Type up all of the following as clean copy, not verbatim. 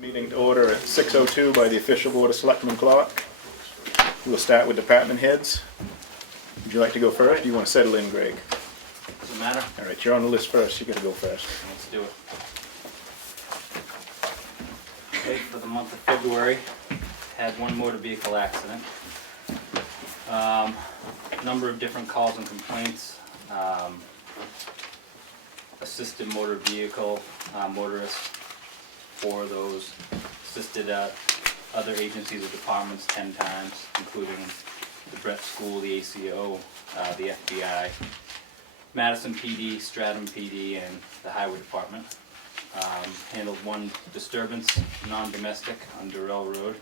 Meeting to order at 6:02 by the official Board of Selectmen clock. We'll start with department heads. Would you like to go first? Or do you want to settle in, Greg? Doesn't matter. All right, you're on the list first. You got to go first. Let's do it. Okay, for the month of February, had one motor vehicle accident. Number of different calls and complaints. Assisted motor vehicle motorists, 4 of those. Assisted other agencies or departments 10 times, including the Brett School, the ACO, the FBI, Madison PD, Stratham PD, and the Highway Department. Handled 1 disturbance, non-domestic, on Durrell Road.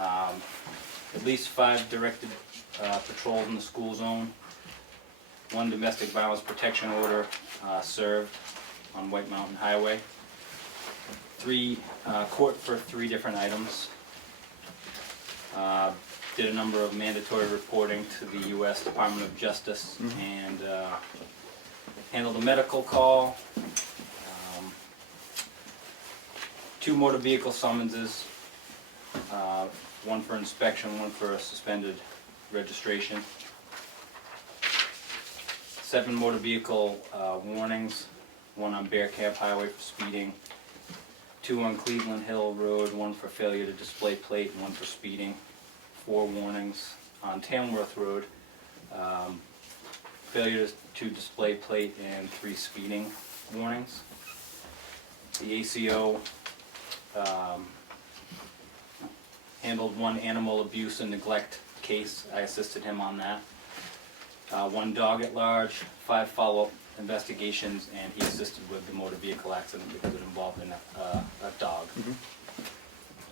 At least 5 directed patrols in the school zone. 1 domestic violence protection order served on White Mountain Highway. 3 court for 3 different items. Did a number of mandatory reporting to the U.S. Department of Justice and handled a medical call. 2 motor vehicle summonses, 1 for inspection, 1 for a suspended registration. 7 motor vehicle warnings, 1 on Bear Camp Highway for speeding, 2 on Cleveland Hill Road, 1 for failure to display plate, 1 for speeding. 4 warnings on Tamworth Road, failure to display plate, and 3 speeding warnings. The ACO handled 1 animal abuse and neglect case. I assisted him on that. 1 dog at large, 5 follow-up investigations, and he assisted with the motor vehicle accident because it involved a dog.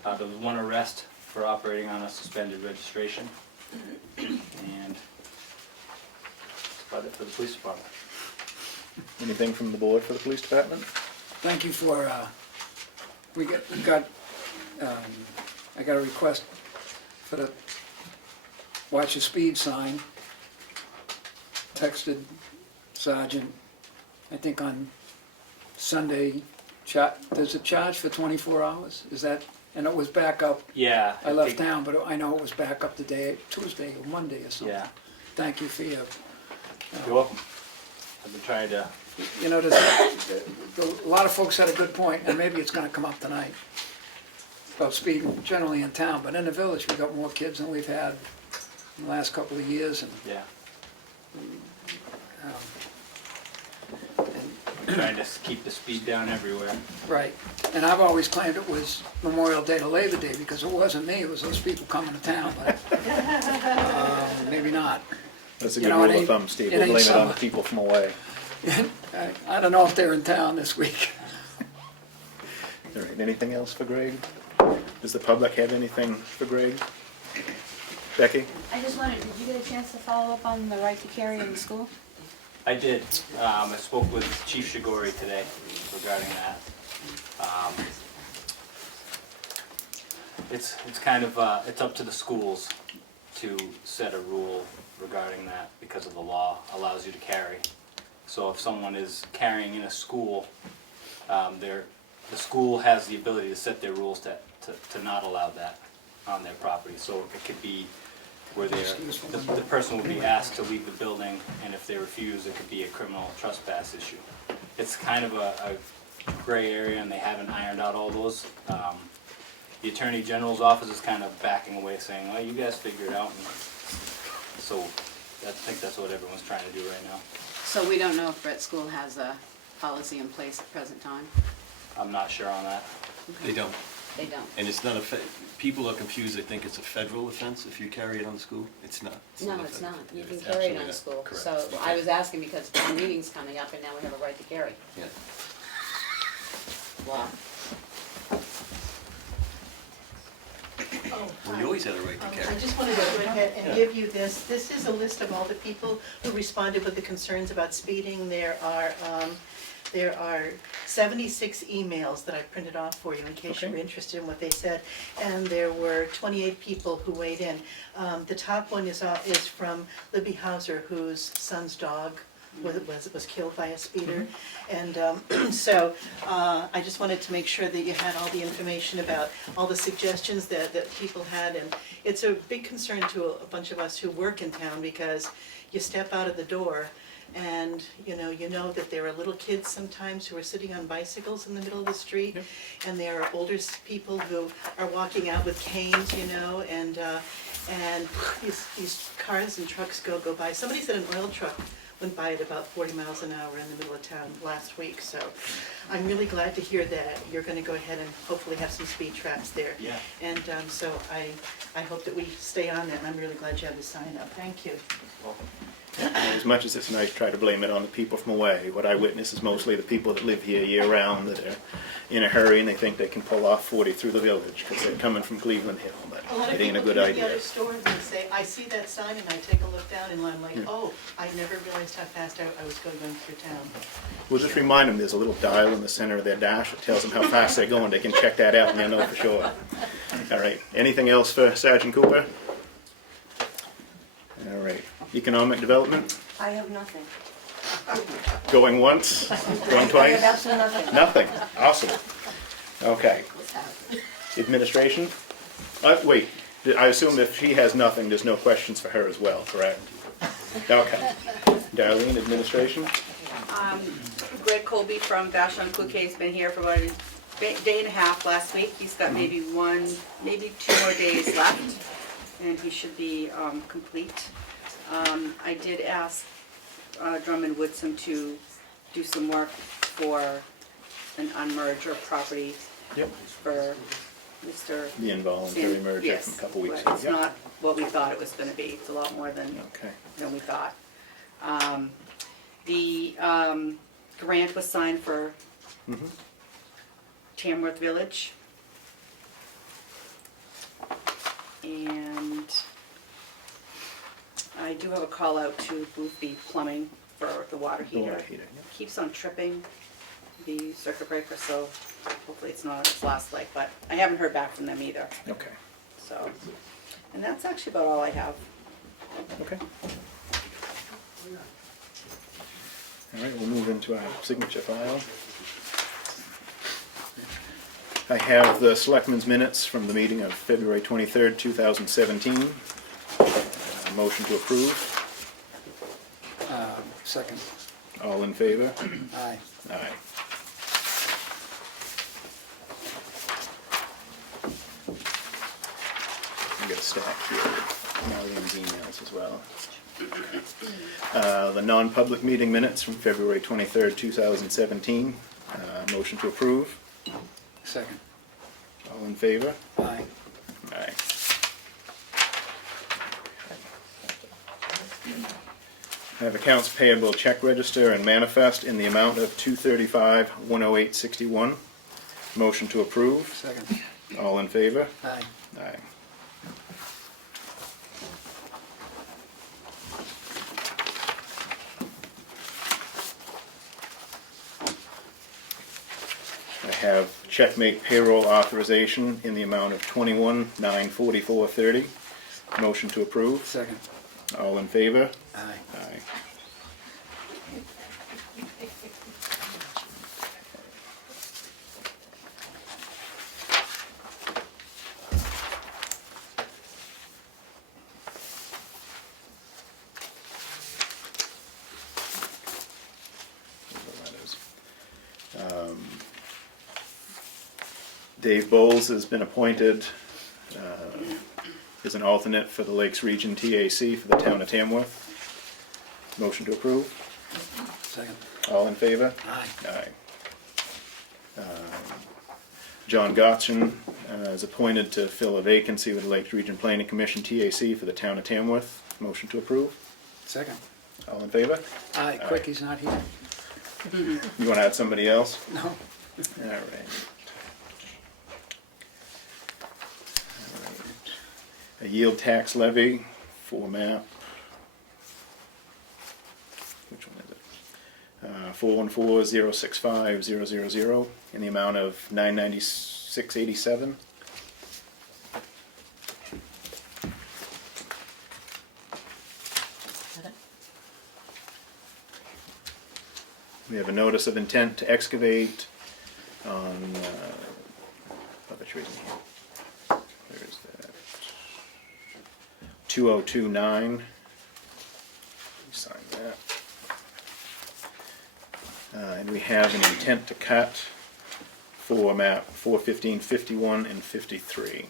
There was 1 arrest for operating on a suspended registration, and that's about it for the police department. Anything from the board for the police department? Thank you for, I got a request for the watch the speed sign. Texted Sergeant, I think on Sunday, there's a charge for 24 hours, is that, and it was back up. Yeah. I left town, but I know it was back up today, Tuesday or Monday or something. Yeah. Thank you for your. You're welcome. I've been trying to. You know, a lot of folks had a good point, and maybe it's going to come up tonight, about speeding generally in town, but in the village we got more kids than we've had in the last couple of years. And, Yeah. Trying to keep the speed down everywhere. right, and I've always claimed it was Memorial Day to Labor Day, because it wasn't me, it was those people coming to town, but maybe not. That's a good rule of thumb, Steve. We'll blame it on the people from away. I don't know if they're in town this week. All right, anything else for Greg? Does the public have anything for Greg? Becky? I just wondered, did you get a chance to follow up on the right to carry in the school? I did. I spoke with Chief Shigori today regarding that. It's kind of it's up to the schools to set a rule regarding that, because of the law allows you to carry. So if someone is carrying in a school, the school has the ability to set their rules to not allow that on their property. So it could be where the person will be asked to leave the building, and if they refuse, it could be a criminal trespass issue. It's kind of a gray area, and they haven't ironed out all those. The Attorney General's office is kind of backing away, saying, well, you guys figure it out. And so I think that's what everyone's trying to do right now. So we don't know if Brett School has a policy in place at present time? I'm not sure on that. They don't. They don't? And it's not people are confused, they think it's a federal offense if you carry it on the school. It's not. No, it's not. You can It's carry it absolutely on the not. school. Correct. So You I can. was asking because town meeting's coming up and now we have a right to carry. Yeah. Law. Well, you always had a right to I carry. just wanted to go ahead and give you this. This is a list of all the people who responded with the concerns about speeding. There are 76 emails that I printed off for you in case you were interested in what they said. And there were 28 people who weighed in. The top one is from Libby Hauser, whose son's dog was killed by a speeder. And so I just wanted to make sure that you had all the information about all the suggestions that people had. And it's a big concern to a bunch of us who work in town, because you step out of the door and you know that there are little kids sometimes who are sitting on bicycles in the middle of the street. Yep. And there are older people who are walking out with canes, and these cars and trucks go by. Somebody said an oil truck went by at about 40 miles an hour in the middle of town last week. So I'm really glad to hear that you're going to go ahead and hopefully have some speed traps there. Yeah. And so I hope that we stay on that, and I'm really glad you have the sign up. Thank you. As much as it's nice to try to blame it on the people from away, what I witness is mostly the people that live here year-round that are in a hurry and they think they can pull off 40 through the village because they're coming from Cleveland Hill, but A lot of it ain't a people good come in the idea. other stores and say, I see that sign, and I take a look down and I'm like, oh, I never realized how fast I was going through town. We'll just remind them there's a little dial in the center of their dash that tells them how fast they're going. They can check that out and they'll know for sure. All right, anything else for Sergeant Cooper? All right, economic development, I have nothing. going once, going I have twice? absolutely nothing. Nothing, awesome. Okay, administration? Wait, I assume if she has nothing, there's no questions for her as well, correct? Okay. Darlene, administration? Greg Colby from Vashon Cloquet has been here for about a day and a half last week. He's got maybe 2 more days left, and he should be complete. I did ask Drummond Woodson to do some work for an unmerged property Yep. for Mr. The involuntary merger Yes, from a couple weeks but ago. it's Yep. not what we thought it was gonna be. It's a lot more than Okay. we thought. The grant was signed for Mhm. Tamworth Village. And I do have a call out to Boothby Plumbing for the water The water heater. heater, yep. Keeps on tripping, the circuit breaker, so hopefully it's not its last leg, but I haven't heard back from them either, Okay, so. And that's actually about all I have. okay. All right, we'll move into our signature file. I have the Selectmen's minutes from the meeting of February 23rd, 2017. Motion to approve. Second. All in favor? Aye. Aye. I got a stack here with Marlene's emails as well. The non-public meeting minutes from February 23rd, 2017. Motion to approve. Second. All in favor? Aye. Aye. I have accounts payable check register and manifest in the amount of $235,108.61. Motion to approve. Second. All in favor? Aye. Aye. I have check make payroll authorization in the amount of $21,944.30. Motion to approve. Second. All in favor? Aye. Aye. Dave Bowles has been appointed as an alternate for the Lakes Region TAC for the town of Tamworth. Motion to approve. Second. All in favor? Aye. Aye. John Gottschen is appointed to fill a vacancy with the Lakes Region Planning Commission TAC for the town of Tamworth. Motion to approve. Second. All in favor? Aye. Quick, he's not here. You want to add somebody else? No. All right. A yield tax levy for map. Which one is it? 414-065-000 in the amount of $996.87. We have a notice of intent to excavate on, oh, that's right here. There's that. 2029. Sign that. And we have an intent to cut for map 415, 51, and 53.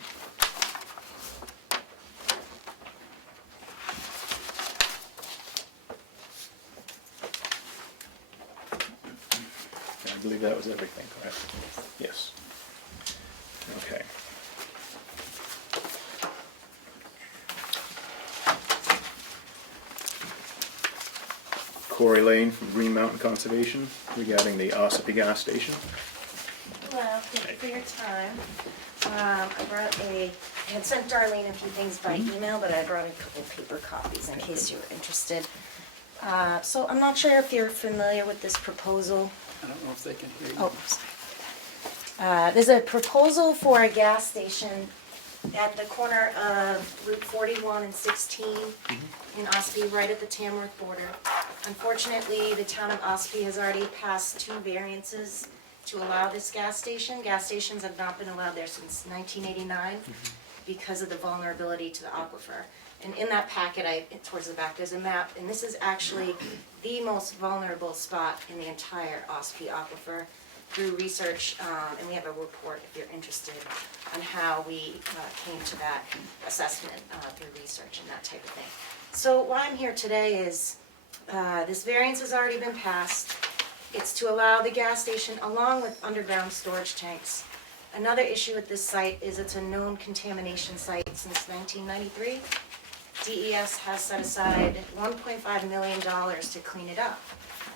I believe that was everything, correct? Yes. Okay. Corey Lane from Green Mountain Conservation regarding the Ossipee gas station. Hello, thank you for your time. I had sent Darlene a few things by email, but I brought a couple paper copies in case you were interested. So I'm not sure if you're familiar with this proposal. I don't know if they can hear you. Oh, sorry. There's a proposal for a gas station at the corner of Route 41 and 16 in Ossipee, right at the Tamworth border. Unfortunately, the town of Ossipee has already passed 2 variances to allow this gas station. Gas stations have not been allowed there since 1989 because of the vulnerability to the aquifer. And in that packet, towards the back, there's a map, and this is actually the most vulnerable spot in the entire Ossipee aquifer through research, and we have a report if you're interested on how we came to that assessment through research and that type of thing. So why I'm here today is this variance has already been passed. It's to allow the gas station along with underground storage tanks. Another issue with this site is it's a known contamination site since 1993. DES has set aside $1.5 million to clean it up.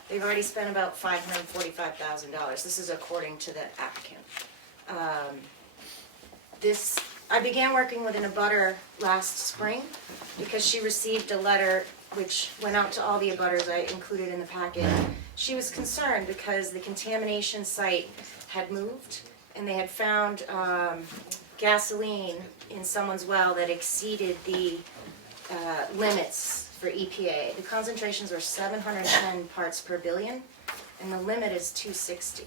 They've already spent about $545,000. This is according to the applicant. I began working with an abutter last spring because she received a letter which went out to all the abutters I included in the packet. She was concerned because the contamination site had moved and they had found gasoline in someone's well that exceeded the limits for EPA. The concentrations were 710 parts per billion, and the limit is 260.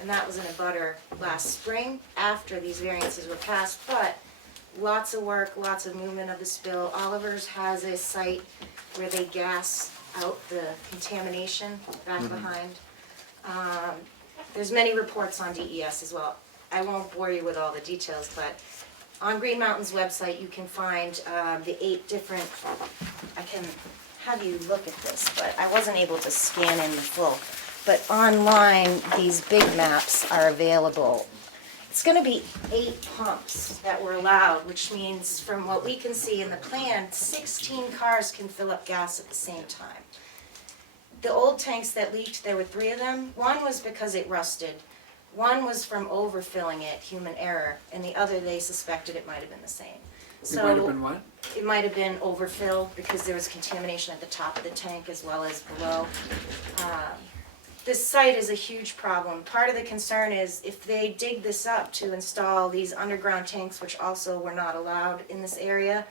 And that was in a abutter last spring after these variances were passed, but lots of work, lots of movement of the spill. Oliver's has a site where they gas out the contamination back behind. There's many reports on DES as well. I won't bore you with all the details, but on Green Mountain's website, you can find the 8 different, I can have you look at this, but I wasn't able to scan in the full. But online, these big maps are available. It's gonna be 8 pumps that were allowed, which means from what we can see in the plan, 16 cars can fill up gas at the same time. The old tanks that leaked, there were 3 of them. One was because it rusted. One was from overfilling it, human error, and the other they suspected it might have been the same. It might have been what? It might have been overfill because there was contamination at the top of the tank as well as below. This site is a huge problem. Part of the concern is if they dig this up to install these underground tanks, which also were not allowed in this area,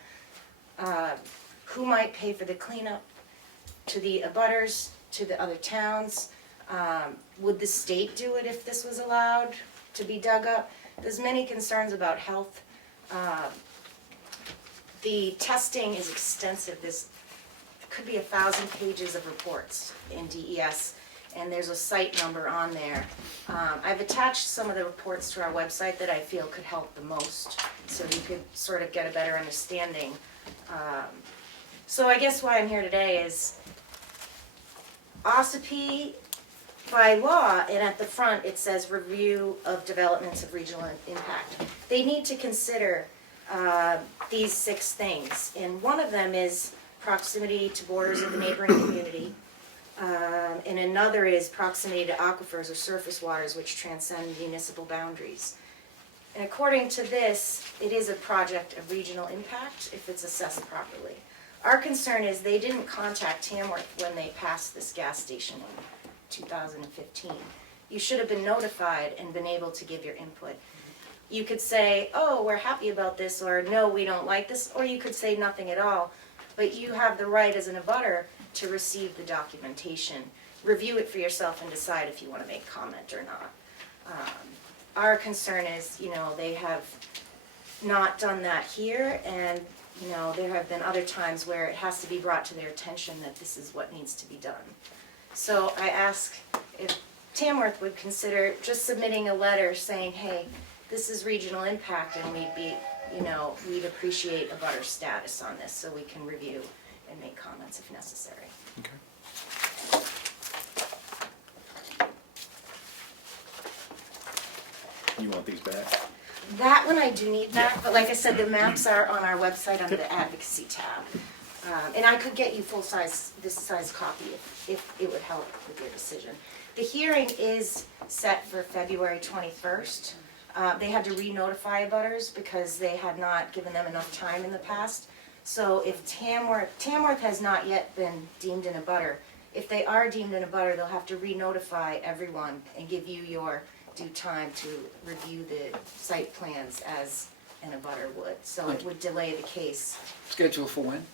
who might pay for the cleanup? To the abutters, to the other towns? Would the state do it if this was allowed to be dug up? There's many concerns about health. The testing is extensive. This could be 1,000 pages of reports in DES, and there's a site number on there. I've attached some of the reports to our website that I feel could help the most, so you could sort of get a better understanding. So I guess why I'm here today is Ossipee, by law, and at the front it says review of developments of regional impact. They need to consider these 6 things, and one of them is proximity to borders of the neighboring community, and another is proximity to aquifers or surface waters which transcend municipal boundaries. And according to this, it is a project of regional impact if it's assessed properly. Our concern is they didn't contact Tamworth when they passed this gas station in 2015. You should have been notified and been able to give your input. You could say, oh, we're happy about this, or no, we don't like this, or you could say nothing at all. But you have the right as an abutter to receive the documentation. review it for yourself and decide if you wanna make comment or not. Our concern is, they have not done that here, and, there have been other times where it has to be brought to their attention that this is what needs to be done. So I ask if Tamworth would consider just submitting a letter saying, hey, this is regional impact, and we'd appreciate a butter status on this, so we can review and make comments if necessary. Okay. You want these back? That one I do need back, but like I said, the maps are on our website under the advocacy tab. And I could get you this size copy if it would help with your decision. The hearing is set for February 21st. They had to re-notify abutters because they had not given them enough time in the past. So if Tamworth has not yet been deemed an abutter, if they are deemed an abutter, they'll have to re-notify everyone and give you your due time to review the site plans as an abutter would. So it would delay the case. Scheduled for when?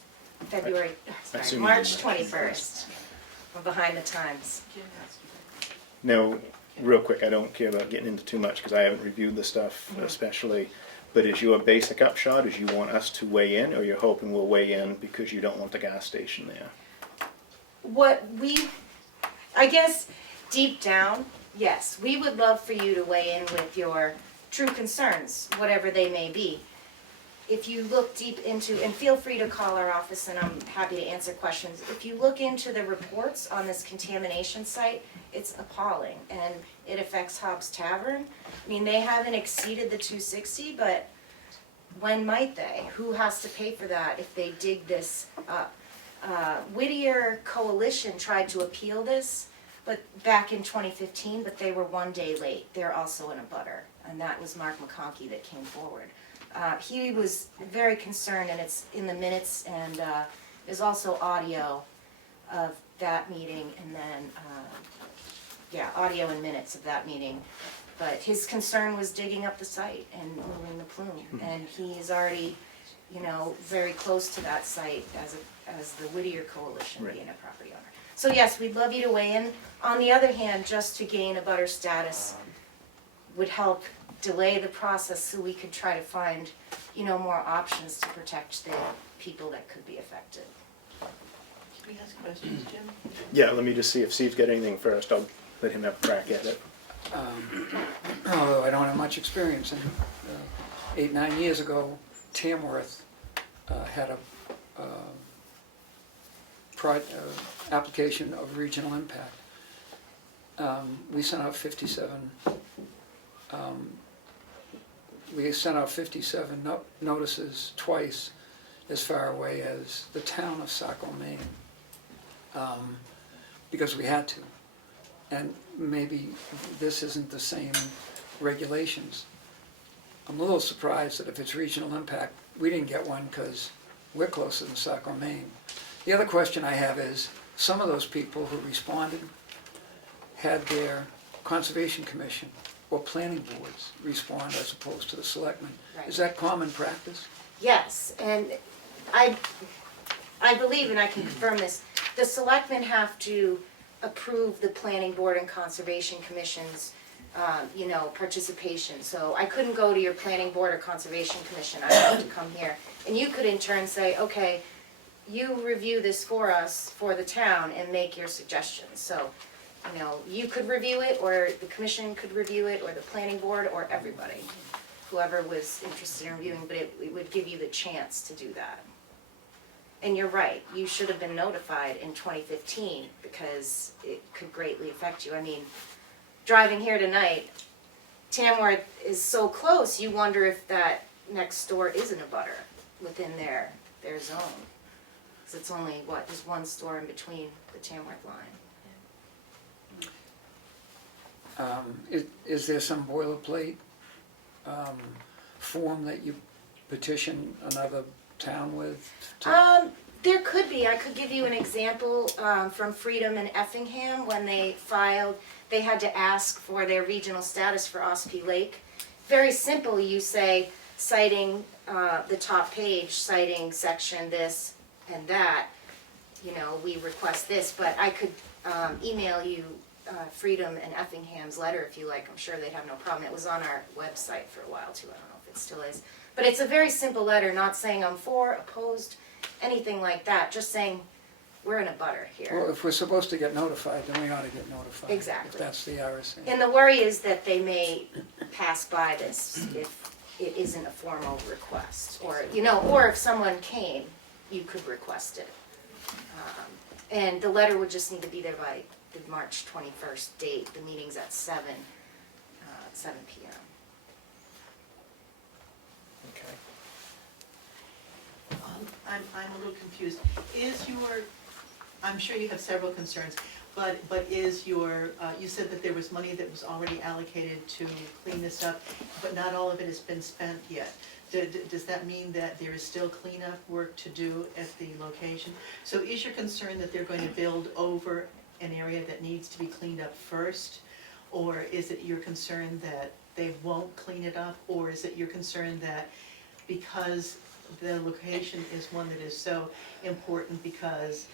Assuming- March 21st. We're behind the times. Now, real quick, I don't care about getting into too much because I haven't reviewed the stuff especially, but is your basic upshot is you want us to weigh in, or you're hoping we'll weigh in because you don't want the gas station there? I guess deep down, yes, we would love for you to weigh in with your true concerns, whatever they may be. If you look deep into, and feel free to call our office and I'm happy to answer questions. If you look into the reports on this contamination site, it's appalling, and it affects Hobbs Tavern. I mean, they haven't exceeded the 260, but when might they? Who has to pay for that if they dig this up? Whittier Coalition tried to appeal this, but back in 2015, but they were one day late. They're also in a butter, and that was Mark McConkey that came forward. He was very concerned, and it's in the minutes, and there's also audio of that meeting, and then, audio and minutes of that meeting. But his concern was digging up the site and moving the plume, and he's already, very close to that site as the Whittier Coalition being a property owner. So yes, we'd love you to weigh in. On the other hand, just to gain a butter status would help delay the process so we could try to find, more options to protect the people that could be affected. Can we ask questions, Jim? Yeah, let me just see if Steve's got anything first. I'll let him have a crack at it. Although I don't have much experience, and 8-9 years ago, Tamworth had a application of regional impact. We sent out 57 notices twice as far away as the town of Saco, Maine, because we had to. And maybe this isn't the same regulations. I'm a little surprised that if it's regional impact, we didn't get one because we're closer than Saco, Maine. The other question I have is, some of those people who responded had their Conservation Commission or planning boards respond as opposed to the selectmen. Right. Is that common practice? Yes, and I believe, and I can confirm this, the selectmen have to approve the planning board and conservation commission's, participation. So I couldn't go to your planning board or conservation commission, I have to come here. And you could in turn say, okay, you review this for us, for the town, and make your suggestions. So, you could review it, or the commission could review it, or the planning board, or everybody, whoever was interested in reviewing, but it would give you the chance to do that. And you're right, you should have been notified in 2015, because it could greatly affect you. I mean, driving here tonight, Tamworth is so close, you wonder if that next door isn't a butter within their zone. Because it's only, just one store in between the Tamworth line. Is there some boilerplate form that you petition another town with? There could be. I could give you an example from Freedom and Effingham. When they filed, they had to ask for their regional status for Ospey Lake. Very simple, you say, citing the top page, citing section this and that, we request this, but I could email you Freedom and Effingham's letter if you like. I'm sure they'd have no problem. It was on our website for a while too. I don't know if it still is. But it's a very simple letter, not saying I'm for, opposed, anything like that. Just saying we're in a butter Well, here. if we're supposed to get notified, then we ought to get notified. Exactly. If that's the RSA. And the worry is that they may pass by this if it isn't a formal request. Or, or if someone came, you could request it. And the letter would just need to be there by the March 21st date. The meeting's at 7 p.m. Okay. I'm a little confused. I'm sure you have several concerns, but is your, you said that there was money that was already allocated to clean this up, but not all of it has been spent yet. Does that mean that there is still cleanup work to do at the location? So is your concern that they're going to build over an area that needs to be cleaned up first? Or is it your concern that they won't clean it up? Or is it your concern that because the location is one that is so important because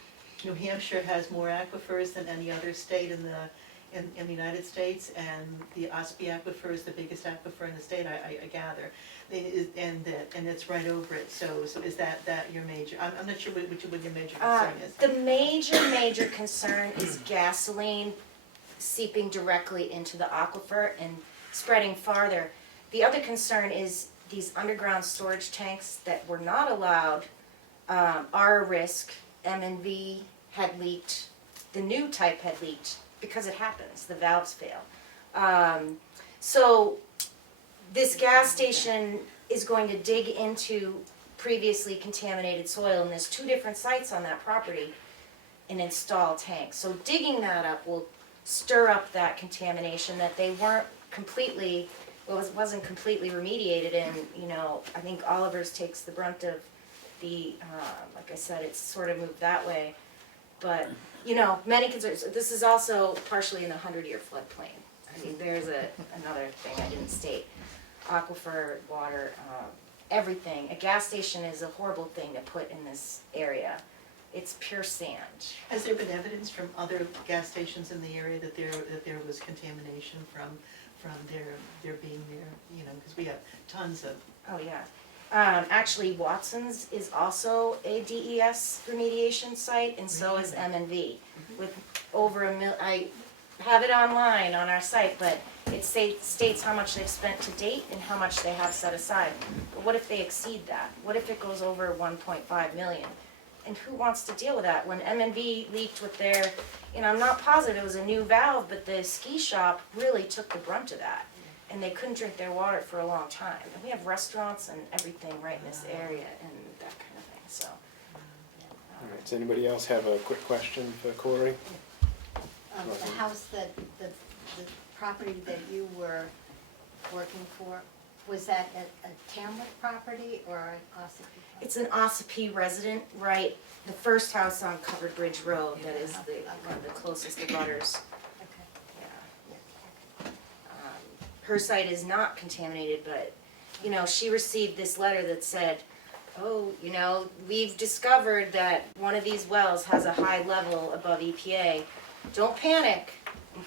New Hampshire has more aquifers than any other state in the United States, and the Ospey Aquifer is the biggest aquifer in the state, I gather, and it's right over it. So is that your major? I'm not sure what your major concern is. The major concern is gasoline seeping directly into the aquifer and spreading farther. The other concern is these underground storage tanks that were not allowed are a risk. M&V had leaked, the new type had leaked, because it happens, the valves fail. So this gas station is going to dig into previously contaminated soil, and there's 2 different sites on that property, and install tanks. So digging that up will stir up that contamination that they weren't completely, wasn't completely remediated, and I think Oliver's takes the brunt of the, like I said, it's sort of moved that way. But, many concerns. This is also partially in the 100-year floodplain. I mean, there's another thing I didn't state. Aquifer, water, everything. A gas station is a horrible thing to put in this area. It's pure sand. Has there been evidence from other gas stations in the area that there was contamination from their being there? Because we have tons of. Oh, yeah. Actually, Watson's is also a DES remediation site, and so is M&V. With over I have it online on our site, but it states how much they've spent to date and how much they have set aside. But what if they exceed that? What if it goes over 1.5 million? And who wants to deal with that? When M&V leaked with their, I'm not positive it was a new valve, but the ski shop really took the brunt of that. And they couldn't drink their water for a long time. And we have restaurants and everything right in this area and that kind of thing, so. All right, does anybody else have a quick question for Corey? The house the property that you were working for, was that a Tamworth property or an Ossipee property? It's an Ossipee resident, right, the first house on Covered Bridge Road that is one of the closest abutters. Okay. Yeah. Her site is not contaminated, but, she received this letter that said, oh, we've discovered that one of these wells has a high level above EPA. Don't panic,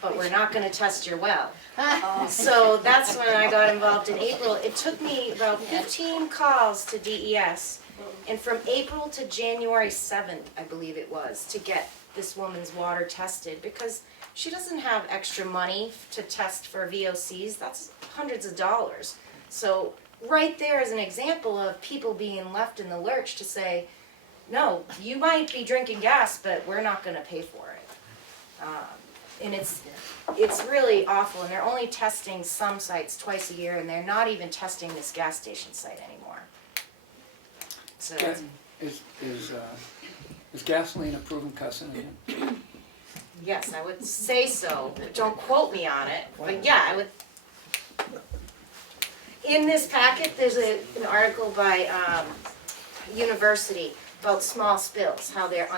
but we're not gonna test your well. So that's when I got involved in April. It took me about 15 calls to DES, and from April to January 7th, I believe it was, to get this woman's water tested, because she doesn't have extra money to test for VOCs. That's hundreds of dollars. So right there is an example of people being left in the lurch to say, no, you might be drinking gas, but we're not gonna pay for it. And it's really awful, and they're only testing some sites twice a year, and they're not even testing this gas station site anymore. So, Is gasoline a proven carcinogen? yes, I would say so, but don't quote me on it, but yeah, I would. In this packet, there's an article by University about small spills, how they're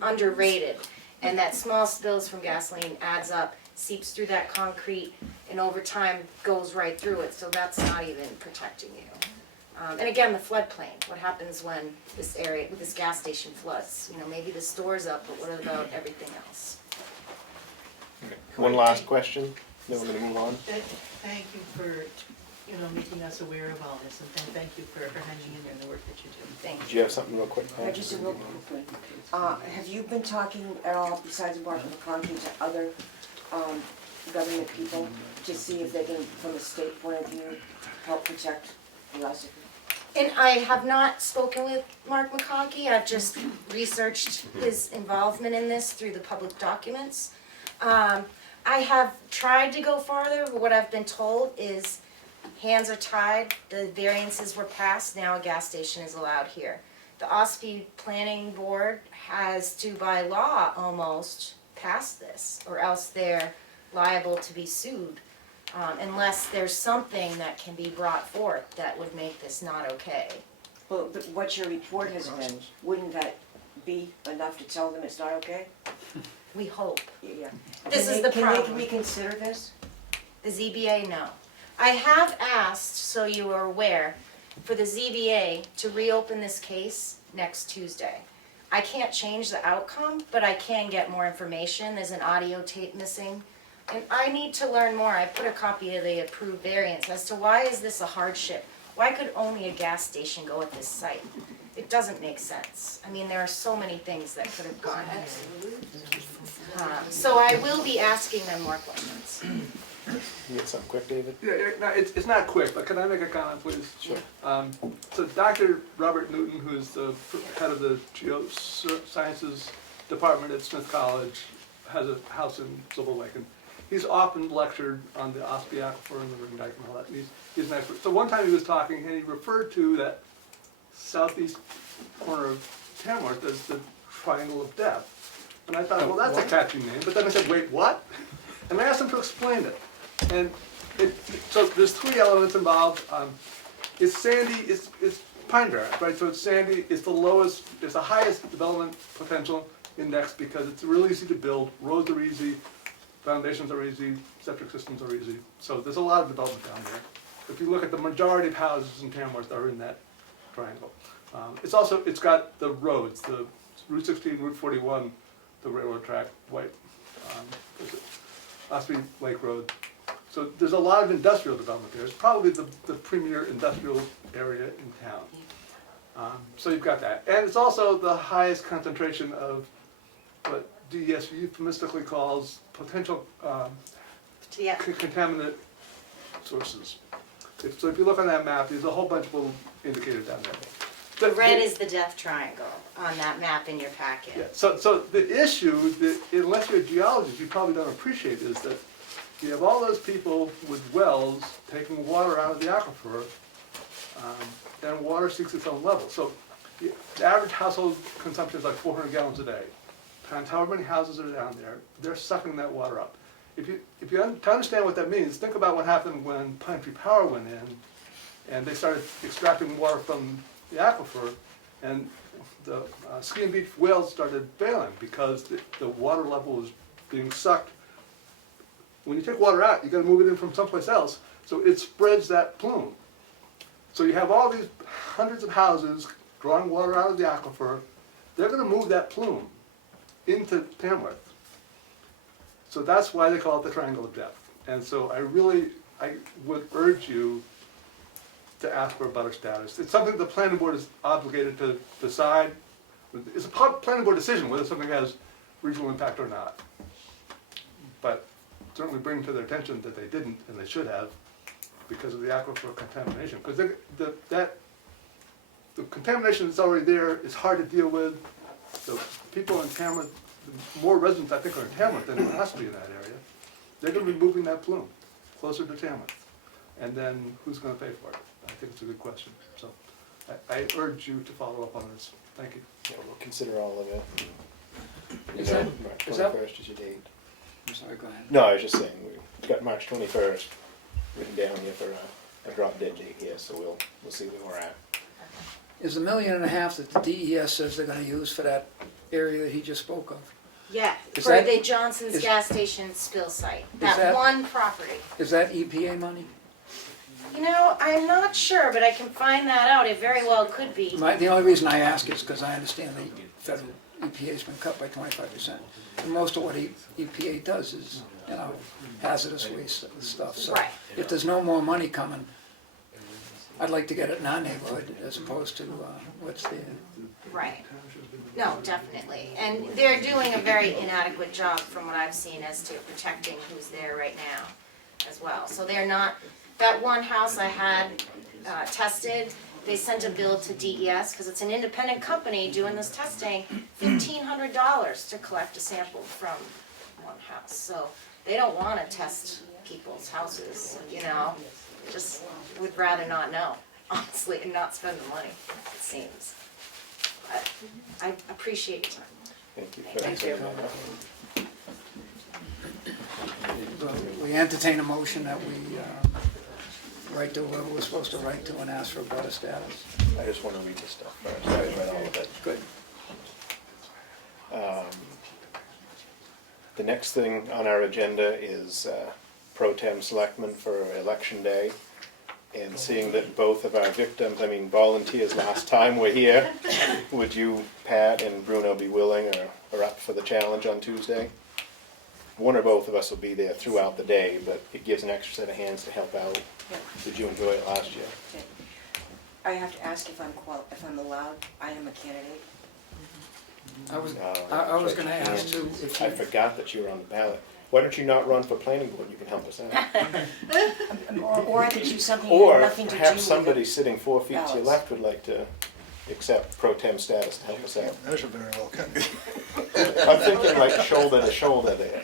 underrated, and that small spills from gasoline adds up, seeps through that concrete, and over time goes right through it, so that's not even protecting you. And again, the floodplain, what happens when this area, this gas station floods? Maybe the store's up, but what about everything else? One last question, then we're gonna move on. Thank you for, making us aware of all this, and thank you for hanging in there and the work that you do. Thank Do you have something real quick? Paul? Just a real quick, have you been talking at all, besides Mark McConkey, to other government people to see if they can, from a state point of view, help protect the Oscar? And I have not spoken with Mark McConkey, I've just researched his involvement in this through the public documents. I have tried to go farther, but what I've been told is hands are tied, the variances were passed, now a gas station is allowed here. The OSPI Planning Board has to, by law almost, pass this, or else they're liable to be sued. Unless there's something that can be brought forth that would make this not okay. Well, but what your report has been, wouldn't that be enough to tell them it's not okay? We hope. Yeah. This is the problem. Can they reconsider this? The ZBA, no. I have asked, so you are aware, for the ZBA to reopen this case next Tuesday. I can't change the outcome, but I can get more information. There's an audio tape missing. And I need to learn more. I put a copy of the approved variance as to why is this a hardship? Why could only a gas station go at this site? It doesn't make sense. I mean, there are so many things that could have gone. So I will be asking them more questions. You get something quick, David? Yeah, no, it's not quick, but can I make a comment, please? Sure. So Dr. Robert Newton, who's the head of the Geosciences Department at Smith College, has a house in Silver Lake, and he's often lectured on the OSPI aquifer and the ring dike and all that. He's an expert. So one time he was talking, and he referred to that southeast corner of Tamworth as the Triangle of Death. And I thought, well, that's a catchy name. But then I said, wait, what? And I asked him to explain it. And so there's three elements involved. It's sandy, it's pine barren, right? So it's sandy, it's the lowest, it's the highest development potential index because it's real easy to build, roads are easy, foundations are easy, septic systems are easy. So there's a lot of development down there. If you look at the majority of houses in Tamworth are in that triangle. It's got the roads, the Route 16, Route 41, the railroad track, Osprey Lake Road. So there's a lot of industrial development there. It's probably the premier industrial area in town. So you've got that. And it's also the highest concentration of what DES euphemistically calls potential contaminant sources. So if you look on that map, there's a whole bunch of little indicators down there. The red is the death triangle on that map in your packet. Yeah. So the issue, that, unless you're a geologist, you probably don't appreciate is that you have all those people with wells taking water out of the aquifer, and water seeks its own level. So the average household consumption is like 400 gallons a day. Times however many houses are down there, they're sucking that water up. To understand what that means, think about what happened when Pine Tree Power went in, and they started extracting water from the aquifer, and the ski and beach whales started failing because the water level was being sucked. When you take water out, you got to move it in from someplace else, so it spreads that plume. So you have all these hundreds of houses drawing water out of the aquifer. They're going to move that plume into Tamworth. So that's why they call it the Triangle of Death. And so I would urge you to ask for a butter status. It's something the planning board is obligated to decide. It's a planning board decision whether something has regional impact or not. But certainly bring to their attention that they didn't, and they should have, because of the aquifer contamination. Because the contamination that's already there is hard to deal with. The people in Tamworth, more residents I think are in Tamworth than there has to be in that area. They're going to be moving that plume closer to Tamworth. And then who's going to pay for it? I think it's a good question. So I urge you to follow up on this. Thank you. Yeah, we'll consider all of it. Is that- March is that- 21st is your date. I'm sorry, go ahead. No, I was just saying, we've got March 21st written down here for a drop dead date here, so we'll see where we're at. Is the $1.5 million that the DES says they're gonna use for that area that he just spoke of, Yeah, Is for that- the Johnson's is- gas station spill site, that- that one property. is that EPA money? You know, I'm not sure, but I can find that out, it very well could be. The only reason I ask is because I understand the federal EPA's been cut by 25%. And most of what EPA does is, hazardous waste stuff. So Right. if there's no more money coming, I'd like to get it in our neighborhood as opposed to what's there. Right. No, definitely. And they're doing a very inadequate job from what I've seen as to protecting who's there right now as well. So they're not, that one house I had tested, they sent a bill to DES, because it's an independent company doing this testing, $1,500 to collect a sample from one house. So they don't want to test people's houses, just would rather not know, honestly, and not spend the money, it seems. But I appreciate your time. Thank you. Thank you. We entertain a motion that we write to whoever we're supposed to write to and ask for a butter status. I just want to read this stuff first. I read all of it. Good. The next thing on our agenda is pro tem selectmen for election day. And seeing that both of our victims, volunteers last time were here, would you, Pat and Bruno, be willing or up for the challenge on Tuesday? One or both of us will be there throughout the day, but it gives an extra set of hands to help out. Yeah. Did you enjoy it last year? Okay. I have to ask if I'm allowed. I am a candidate. I was But gonna you ask can't. too, if I you, forgot that you were on the ballot. Why don't you not run for planning board? You can help us out. Or I could do something that had Or nothing to do with perhaps it. somebody sitting 4 feet to your Ballots. left would like to accept pro tem status to help us out. That should very well cut. I'm thinking like shoulder to shoulder there.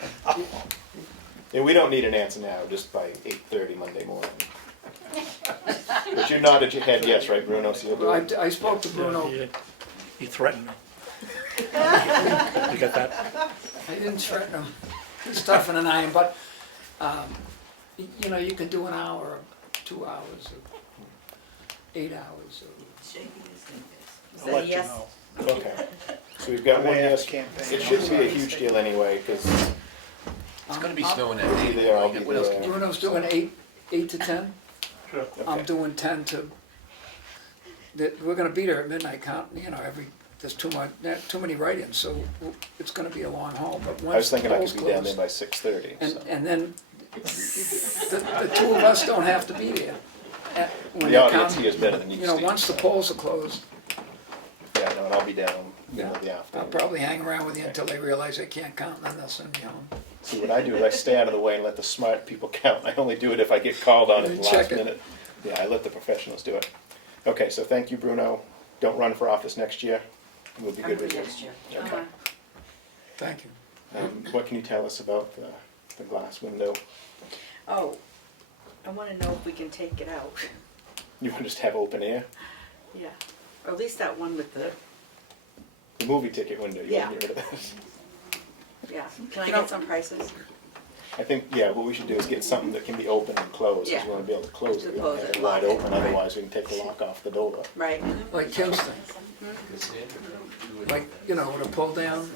And we don't need an answer now, just by 8:30 Monday morning. But you nodded your head yes, right, Bruno? So you'll do it? I spoke to Bruno, He threatened me. You got that? I didn't threaten him, he's tougher than I am, but, you can do an hour, or 2 hours, or 8 hours, or I'll let you yes? know. Okay. So we've got one yes. It shouldn't be a huge deal anyway, because It's gonna be snowing that I'll day. be there, I'll be What else can there. Bruno's doing 8 to 10. Sure. I'm Okay. doing 10 to, we're gonna be there at midnight, there's too many write-ins, so it's gonna be a long haul, but I was once the thinking I polls could be down there close. by 6:30, so. And then, the two of us don't have to be there. When The the audience count- here is better than you, Steve. once the polls are closed, Yeah, no, and I'll be down middle of the I'll afternoon. probably hang around with you until they realize they can't count, and then they'll send me home. See, what I do is I stay out of the way and let the smart people count. I only do it if I get called on at the Check last it. minute. Yeah, I let the professionals do it. Okay, so thank you, Bruno. Don't run for office next year. We'll be I'm good good with you. next year. Okay. Thank you. What can you tell us about the glass window? Oh, I wanna know if we can take it out. You want to just have open air? Yeah, or at least that one with the, The movie ticket window, you want to get rid of that? yeah, can I You know- get some prices? I think, yeah, what we should do is get something that can be open and closed, because Yeah. we want to be able to close it. We don't Close have it, it wide lock it, open, right. otherwise we can take the lock off the door. Right, Like Kingston, like, with a pull down,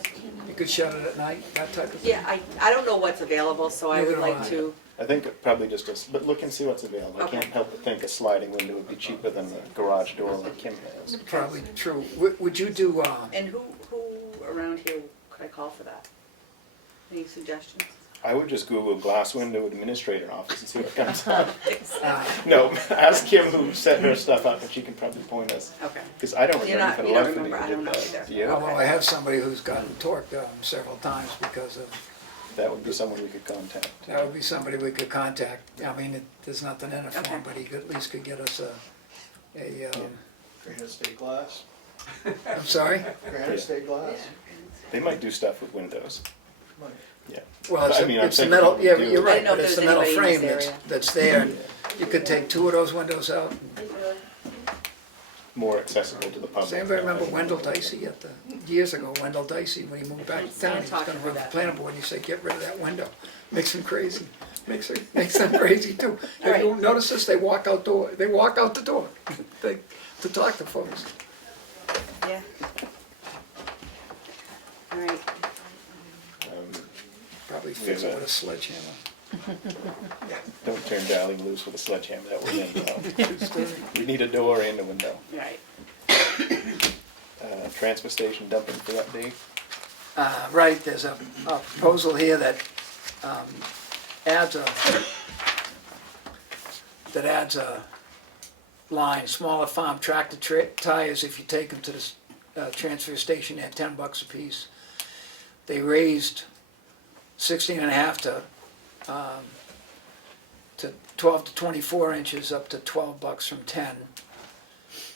you could shut it at night, that type of thing. yeah, I don't know what's available, so I would Neither do like I. to, I think probably just but look and see what's available. I Okay. can't help but think a sliding window would be cheaper than the garage door like Kim has. Probably true. Would you do, and who around here could I call for that? Any suggestions? I would just Google glass window administrator office and see what comes up. uh, No, ask Kim who set her stuff up and she can probably point us. Okay. Because I don't You're remember not- for the you don't life of me remember, who I don't did know that. either. Do you? although I have somebody who's gotten torqued several times because of, That would be someone we could contact. that would be somebody we could contact. There's nothing in it for Okay. him, but he at least could get us Granite state glass. I'm sorry? Granite state glass. They might do stuff with windows. Yeah. Well, I mean, I'm it's the thinking metal, yeah, do- you're I right, didn't know but if it's the there metal was anybody in frame this that's area. there. You could take two of those windows out. More accessible to the public. Does anybody remember Wendell Dicey years ago, Wendell Dicey, when he moved back to town, he was gonna run for planning board, and he said, get rid of that window. Makes him crazy. Makes them crazy too. Have you noticed this? They walk out the door to talk to folks. Yeah. All right, Probably fix it with a sledgehammer. Don't turn Darlene loose with a sledgehammer, that would end. We need a door and a window. right. Transfer station dumping for update. Right, there's a proposal here that adds a line, smaller farm tractor tires, if you take them to the transfer station, they're $10 a piece. They raised 16.5 to 12 to 24 inches, up to $12 from 10.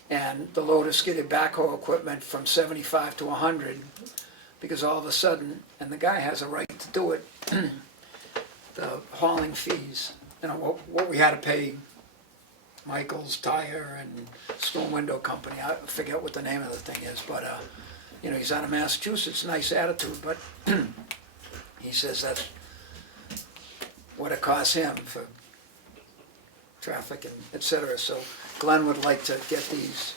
And the loader skidded backhoe equipment from 75 to 100, because all of a sudden, and the guy has a right to do it, the hauling fees, you know, what we had to pay Michael's Tire and Storm Window Company, I forget what the name of the thing is, but, you know, he's out of Massachusetts, nice attitude, but he says that's what it costs him for traffic and et cetera. So Glenn would like to get these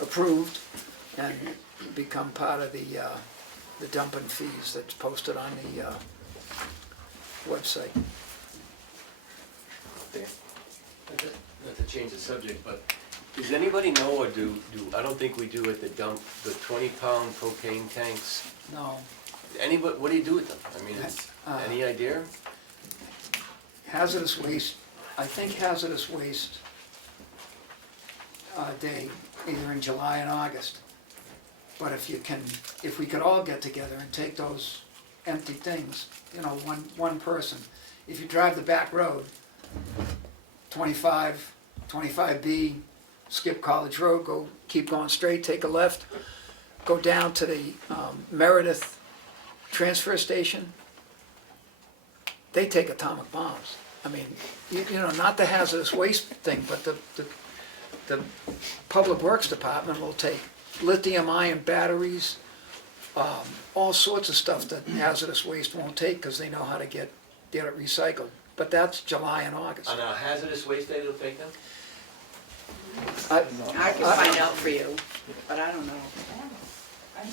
approved and become part of the dumping fees that's posted on the website. Not to change the subject, but does anybody know, or do, I don't think we do at the dump, the 20-pound propane tanks? No, Anybody, what do you do with them? I mean, any idea? hazardous waste, I think hazardous waste day, either in July and August. But if we could all get together and take those empty things, you know, one person. If you drive the back road, 25B, skip College Road, keep going straight, take a left, go down to the Meredith transfer station, they take atomic bombs. I mean, you know, not the hazardous waste thing, but the Public Works Department will take lithium-ion batteries, all sorts of stuff that hazardous waste won't take because they know how to get it recycled. But that's July and August. On a hazardous waste day, they'll take them? I can find out for you, but I don't know. Yeah.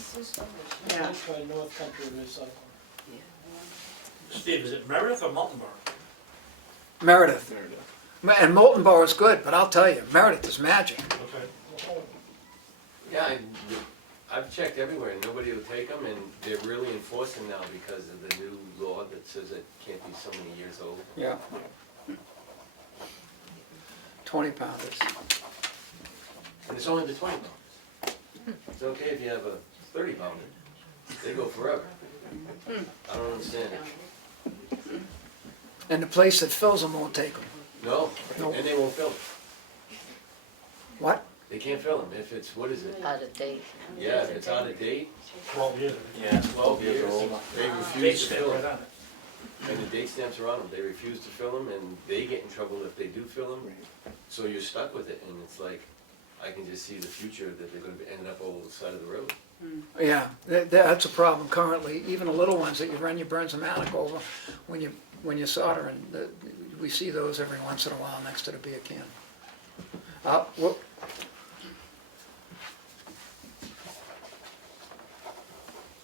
That's why North Country Recycling. Steve, is it Meredith or Molten Bar? Meredith. And Molten Bar is good, but I'll tell you, Meredith is magic. Okay. Yeah, I've checked everywhere, and nobody will take them, and they're really enforcing now because of the new law that says it can't be so many years old. Yeah. 20 pounders. And it's only the 20 pounds. It's okay if you have a 30 pounder. They go forever. I don't understand it. And the place that fills them won't take them. No, No. and they won't fill them. What? They can't fill them if it's, what is it? Out of date. Yeah, if it's out of date, 12 years. Yeah. 12 years old, they Date refuse to stamp fill right them. on it. And the date stamps are on them. They refuse to fill them, and they get in trouble if they do fill them. So you're stuck with it, and it's like, I can just see the future that they're gonna be ending up over the side of the road. Yeah, that's a problem currently. Even the little ones that you run your Bernzomatic over when you solder, and we see those every once in a while next to the beer can.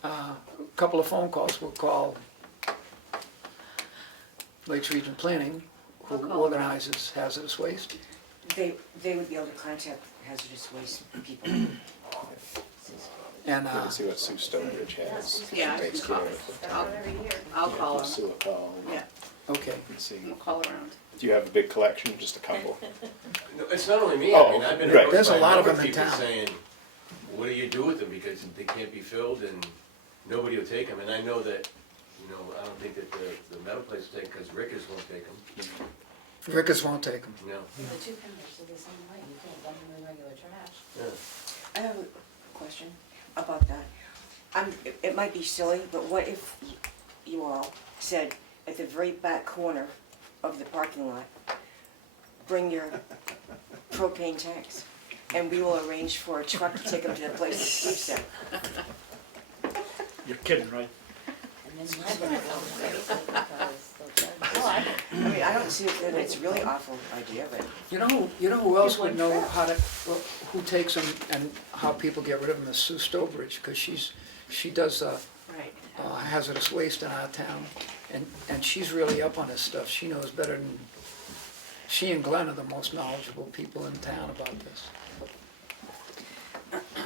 A couple of phone calls. We'll call Lakes Region Planning, who organizes hazardous waste. They would be able to contact hazardous waste people. And You can see what Sue Stonebridge has. Yeah, I Takes can call. care of I'll call it. them. Sue a call. Yeah, okay, And see. I'll call around. Do you have a big collection, or just a couple? No, it's not only me, Oh, I mean, I've been right. approached There's a by a lot of number of them in people town. saying, what do you do with them, because they can't be filled and nobody will take them, and I know that, you know, I don't think that the metal place will take them, because Rickers won't take them, Rickers won't take them. no. The two counters are the same way, you can't dump them in regular trash. Yeah. I have a question about that. It might be silly, but what if you all said at the very back corner of the parking lot, bring your propane tanks, and we will arrange for a truck to take them to the place that keeps them. You're kidding, right? And then you have them because they'll I mean, I don't see that it's really awful idea, but You know who else would know how to, who takes them and how people get rid of them is Sue Stowbridge, because she does Right. hazardous waste in our town, and she's really up on this stuff. She knows better than, she and Glenn are the most knowledgeable people in town about this.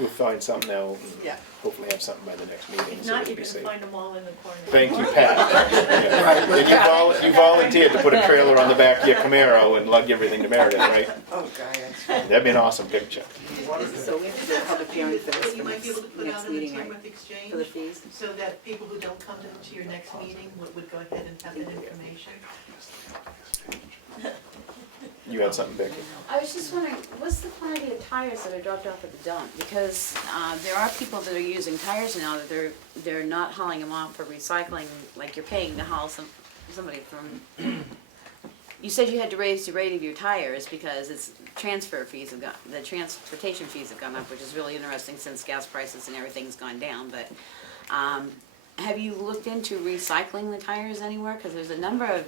we'll find something out and Yeah. hopefully have something by the next meeting, If so not, it'll you be can safe. find them all in the corner. Thank you, Pat. Yeah. Right, with And Pat. you volunteered to put a trailer on the back of your Camaro and lug everything to Meredith, right? Oh, God, that's right. That'd be an awesome picture. So we have to do a public hearing for this That you might be able to put next out in the meeting, right? Tamworth Exchange, For the fees? so that people who don't come to your next meeting would go ahead and have that information. You had something, Becky? I was just wondering, what's the quantity of tires that are dropped off at the dump? Because there are people that are using tires now that they're not hauling them off for recycling, like you're paying to haul somebody from. You said you had to raise the rate of your tires because the transportation fees have gone up, which is really interesting since gas prices and everything's gone down, but have you looked into recycling the tires anywhere? Because there's a number of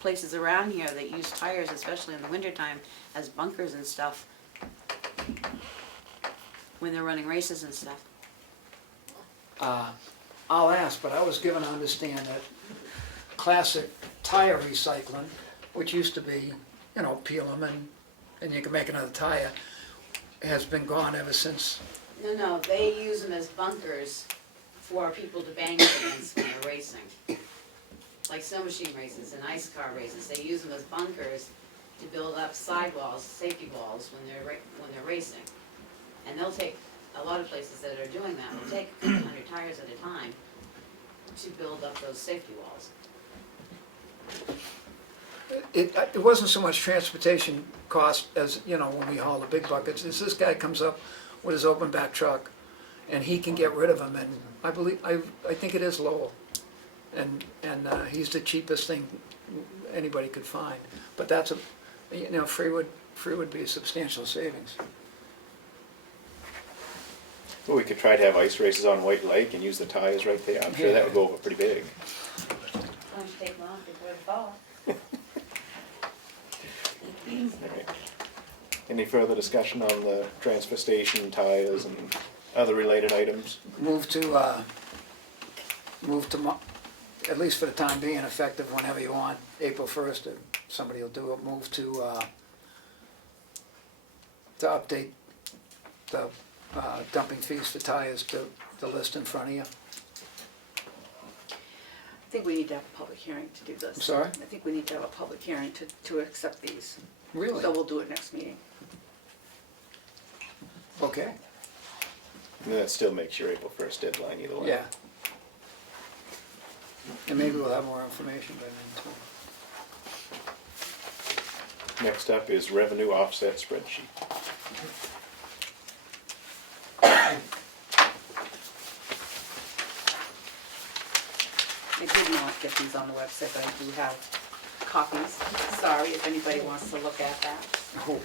places around here that use tires, especially in the wintertime, as bunkers and stuff, when they're running races and stuff. I'll ask, but I was given to understand that classic tire recycling, which used to be, you know, peel them and you can make another tire, has been gone ever since. No, they use them as bunkers for people to bang against when they're racing. Like snow machine races and ice car races, they use them as bunkers to build up sidewalls, safety walls when they're racing. And they'll take, a lot of places that are doing that will take a couple hundred tires at a time to build up those safety walls. It wasn't so much transportation cost as, you know, when we haul the big buckets, is this guy comes up with his open back truck and he can get rid of them, and I think it is Lowell. And he's the cheapest thing anybody could find. But that's free would be a substantial savings. Well, we could try to have ice races on White Lake and use the tires right there. I'm sure that would go over pretty big. Why don't you take them off before the fall? Alright. Any further discussion on the transfer station, tires, and other related items? Move to, at least for the time being, effective whenever you want, April 1st, if somebody will do it, move to update the dumping fees for tires to the list in front of you. I think we need to have a public hearing to do this. I'm sorry? I think we need to have a public hearing to accept these. Really? So we'll do it next meeting. Okay, And that still makes your April 1st deadline either way. yeah. And maybe we'll have more information by then too. Next up is revenue offset spreadsheet. I did not get these on the website, but I do have copies. Sorry if anybody wants to look at that. Oh,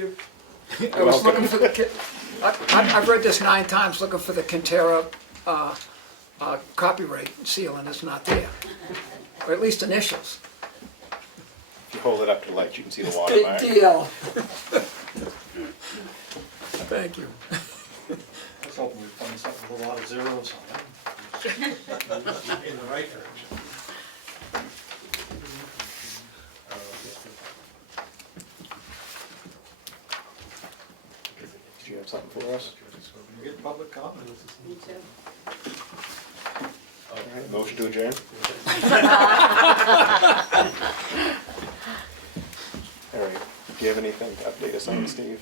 you. I was looking for the, I've read this 9 times, looking for the Quintero copyright seal, and it's not there. Or at least initials. If you hold it up to the light, you can see the Big watermark. deal. Thank you. I was hoping we'd find something with a lot of zeros on it. In the right direction. Did you have something for us? We get public comment. Me too. All right, motion to adjourn? All right, do you have anything to update us on, Steve?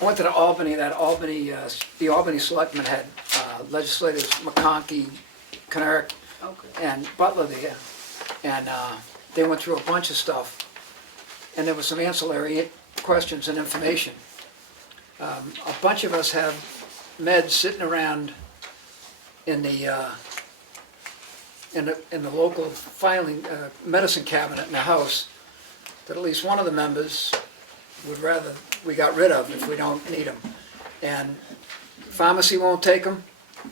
I went to the Albany, the Albany Selectmen had legislators McConkey, Canarick, and Butler there. And they went through a bunch of stuff. And there was some ancillary questions and information. A bunch of us have meds sitting around in the local filing, medicine cabinet in the house that at least one of the members would rather we got rid of if we don't need them. And pharmacy won't take them,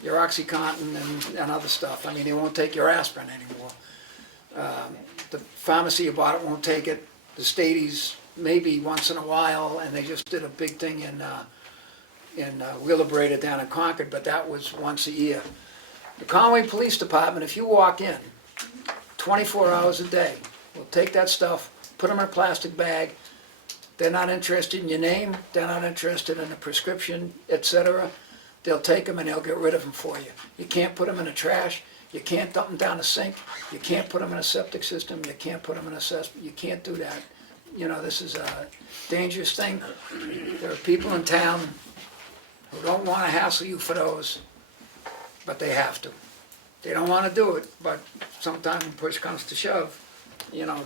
your OxyContin and other stuff. I mean, they won't take your aspirin anymore. The pharmacy you bought it won't take it. The Stadies maybe once in a while, and they just did a big thing in Wheelabrator down in Concord, but that was once a year. The Conway Police Department, if you walk in, 24 hours a day, will take that stuff, put them in a plastic bag. They're not interested in your name, they're not interested in a prescription, etc. They'll take them and they'll get rid of them for you. You can't put them in the trash, you can't dump them down the sink, you can't put them in a septic system, you can't put them in a cesspool, you can't do that. You know, this is a dangerous thing. There are people in town who don't want to hassle you for those, but they have to. They don't want to do it, but sometimes when push comes to shove, you know,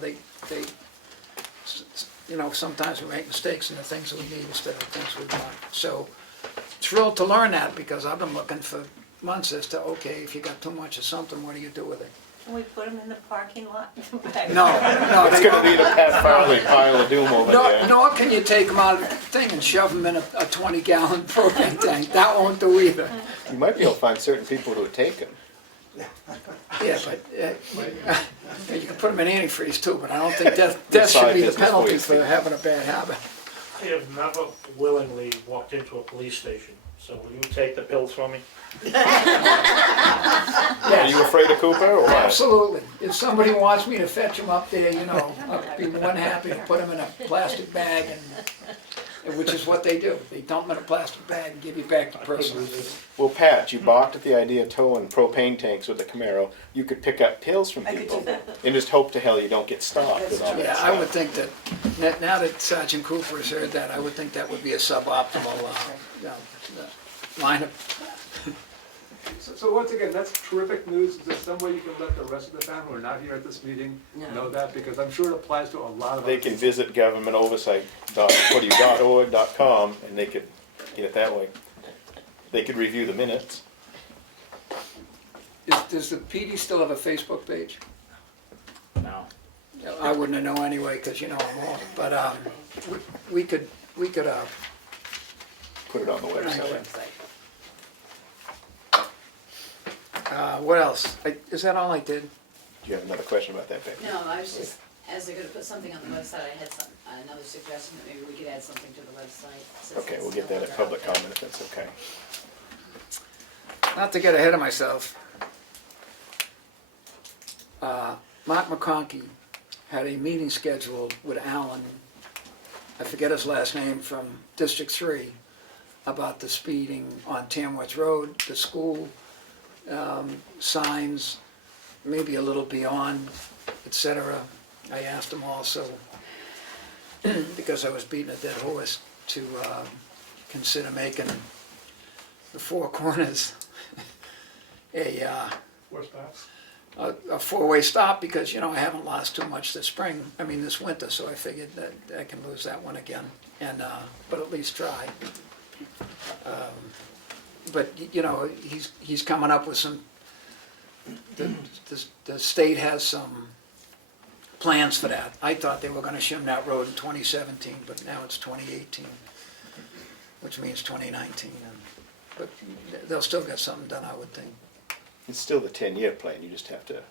sometimes we make mistakes in the things that we need instead of the things we want. So, thrilled to learn that because I've been looking for months as to, okay, if you got too much of something, what do you do with it? Can we put them in the parking lot? No, It's gonna be the Pat Farley pile of doom over there. nor can you take them out of the thing and shove them in a 20-gallon propane tank. That won't do either. You might be able to find certain people who would take them. Yeah, but you can put them in antifreeze too, but I don't think death should be the business penalty for you. for having a bad habit. I have never willingly walked into a police station, so will you take the pills from me? Are you afraid of Cooper or what? Absolutely. If somebody wants me to fetch them up there, you know, I'd be more than happy to put them in a plastic bag, and which is what they do. They dump them in a plastic bag and give you back the person. Well, Pat, you balked at the idea of towing propane tanks with the Camaro. You could pick up pills from I could people do that. and just hope to hell you don't get stopped with all that Yeah, stuff. I would think that, now that Sergeant Cooper has heard that, I would think that would be a suboptimal line of. So once again, that's terrific news. Is there some way you can let the rest of the town who are not here at this meeting know that? Because I'm sure it applies to a lot of They other can people. visit GovernmentOversite.com and they could get it that way. They could review the minutes. Does the PD still have a Facebook page? No. I wouldn't know anyway, because you know I'm old, but we could Put it on the website. what else? Is that all I did? Do you have another question about that, Becky? No, I was just, as they're gonna put something on the website, I had another suggestion that maybe we could add something to the website. since Okay, it's we'll get no that at longer public out there. comment if that's okay. Not to get ahead of myself. Mark McConkey had a meeting scheduled with Alan, I forget his last name, from District 3, about the speeding on Tamworth Road, the school, signs, maybe a little beyond, etc. I asked him also, because I was beating a dead horse, to consider making the Four Corners a four-way stop, because, you know, I haven't lost too much this winter, so I figured that I can lose that one again, and, but at least try. But, you know, he's coming up with some, the state has some plans for that. I thought they were gonna shim that road in 2017, but now it's 2018, which means 2019. But they'll still get something done, I would think. It's still the 10-year plan, you just have to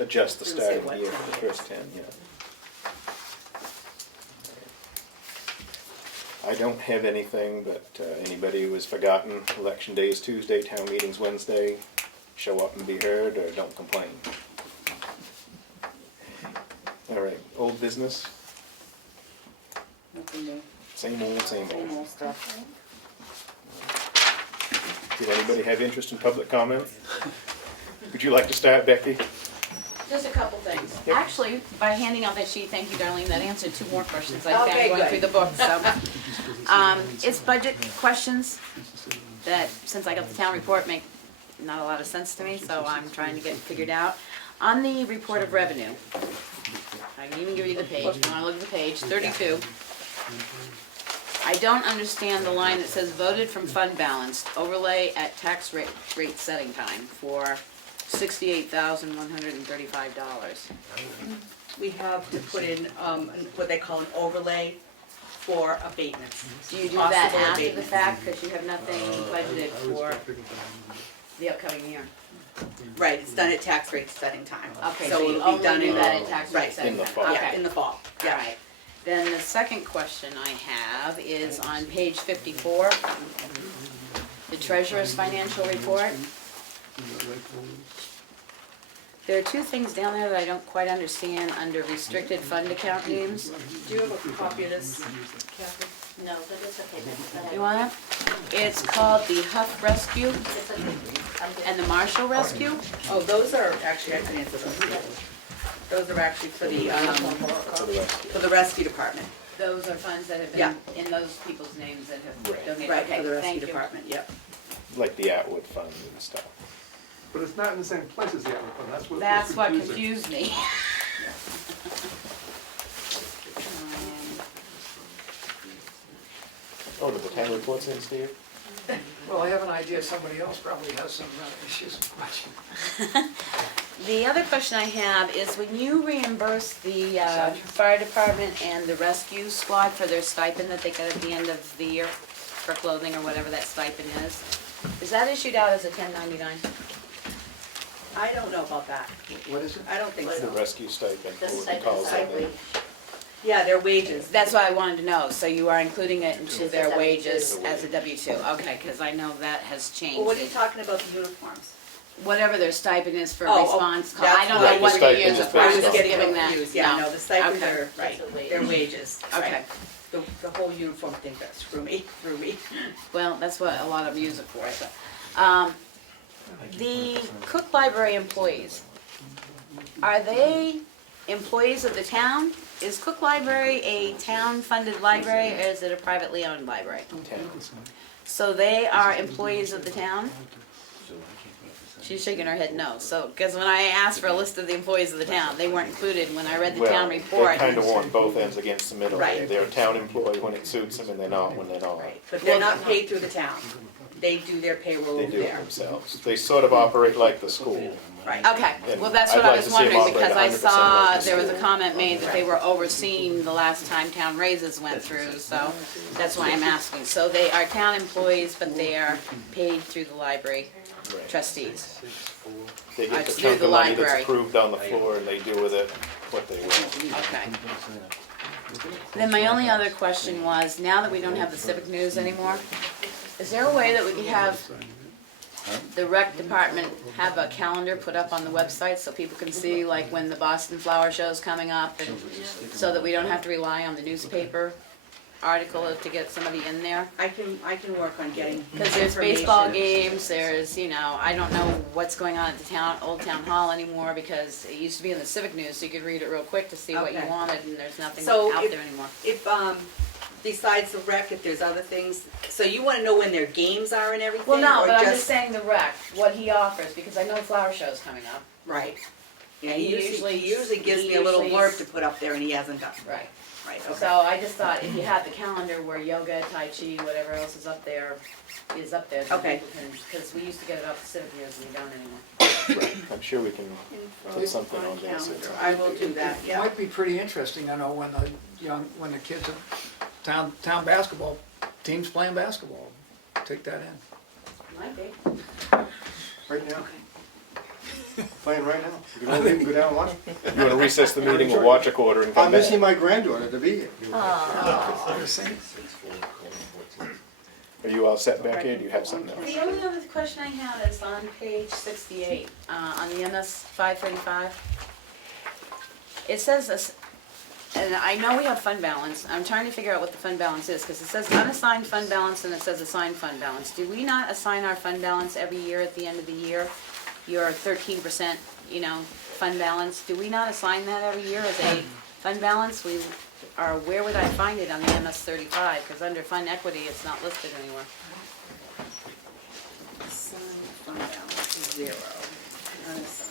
adjust the Doesn't say starting what year for 10 the years. first 10, yeah. I don't have anything, but anybody who has forgotten, election day is Tuesday, town meeting's Wednesday, show up and be heard, or don't complain. All right, old business, Nothing new, same old, same same old. old stuff. Did anybody have interest in public comment? Would you like to start, Becky? Just a couple things. Yep. Actually, by handing out that sheet, thank you, Darlene, that answered 2 more questions I Okay, found going good. through the book, so. It's budget questions that, since I got the town report, make not a lot of sense to me, so I'm trying to get it figured out. On the report of revenue, I can even give you the page, if you wanna look at the page, 32. I don't understand the line that says voted from fund balance, overlay at tax rate setting time for $68,135. We have to put in, what they call an overlay for abatements. Do you do that Possible after the abatements. fact, because you have nothing budgeted for the upcoming year? Right, it's done at tax rate setting time. Okay, So so you it'll be only done do in, that at tax rate right, setting in the time? fall. yeah, Okay. in the fall, yeah. Alright, then the second question I have is on page 54, the treasurer's financial report. There are 2 things down there that I don't quite understand under restricted fund account names. Do you have a copy of this, Kathy? No, but it's okay. You want it? It's called the Huff Rescue It's okay. I'm good. and the Marshall Rescue. Oh, those are, actually, I can answer those. Those are actually for the, for the rescue department. Those are funds that have Yeah. been in those people's names that have Right. donated. Right, for the Okay, rescue thank you. department, yep. Like the Atwood Fund and stuff. But it's not in the same place as the other one, that's what was That's what confusing. confused me. Oh, did the town reports in, Steve? Well, I have an idea, somebody else probably has some issues and questions. The other question I have is when you reimburse the fire department and the rescue squad for their stipend that they get at the end of the year for clothing or whatever that stipend is that issued out as a 1099? I don't know about that. What is it? I don't think The so. rescue stipend, The or what we stipend, call stipend. it. Yeah, their wages. That's what I wanted to know, so you are including it into It's a their W-2. wages as a W-2, okay, because I know that has changed. Well, what are you talking about, the uniforms? Whatever their stipend is for Oh, response call, that's I don't right. know what The they stipend use is it for, based I I was was on- just getting giving that. confused, yeah, no, the stipends Okay. are, right, That's a wage. their wages, right. Okay, The whole uniform thing got threw me. well, that's what a lot of them use it for, so. The Cook Library employees, are they employees of the town? Is Cook Library a town-funded library, or is it a privately owned library? So they are employees of the town? She's shaking her head no, so, because when I asked for a list of the employees of the town, they weren't included when I read the town Well, report. they kind of want both ends against the middle. Right. They're a town employee when it suits them, and they're not when they're not. Right, but they're not paid through the town. They do their payroll They over do it there. themselves. They sort of operate like the school. Right. Okay, well, that's I'd what I like was to see 'em wondering, operate because I 100% saw like the there was a school. comment made that they were overseeing the last time town raises went through, so that's why I'm asking. So they are town employees, but they are paid through the library Right. trustees. They get the Through chunk the of money that's library. approved on the floor, and they do with it what they will. Okay. Then my only other question was, now that we don't have the civic news anymore, is there a way that we could have the rec department have a calendar put up on the website so people can see like when the Boston Flower Show's coming up, and so that we don't have to rely on the newspaper article to get somebody in there? I can work on getting Because there's baseball games, there's, I don't know what's going on at the old town hall anymore, because it used to be in the civic news, so you could read it real quick to see what you Okay. wanted, and there's nothing So out if- there anymore. If, besides the rec, if there's other things, so you wanna know when their games are and everything? Well, no, or but I'm just saying the rec, what he offers, because I know flower show's coming up. Right, Yeah, he usually gives me a little blurb to put up there and he hasn't done. Right. Right, okay. So I just thought if you had the calendar where yoga, tai chi, whatever else is up there, then Okay. people can, because we used to get it off the civic years and we don't anymore. I'm sure we can put something on there. so it's- I will do that, It yeah. might be pretty interesting, I know, when the kids are, town basketball, teams playing basketball, take that in. Might be. Right now. Playing right now. You can go down and watch. You want to recess the meeting, we'll watch a quarter and come I'm back. missing my granddaughter to be here. Are you all set back here, do you have something else? The only other question I have is on page 68, on the MS 535. It says this, and I know we have fund balance, I'm trying to figure out what the fund balance is, because it says unassigned fund balance and it says assigned fund balance. Do we not assign our fund balance every year at the end of the year? Your 13%, fund balance, do we not assign that every year as a fund balance? Or where would I find it on the MS 35? Because under fund equity, it's not listed anywhere. Assigned fund balance, 0. Unassigned.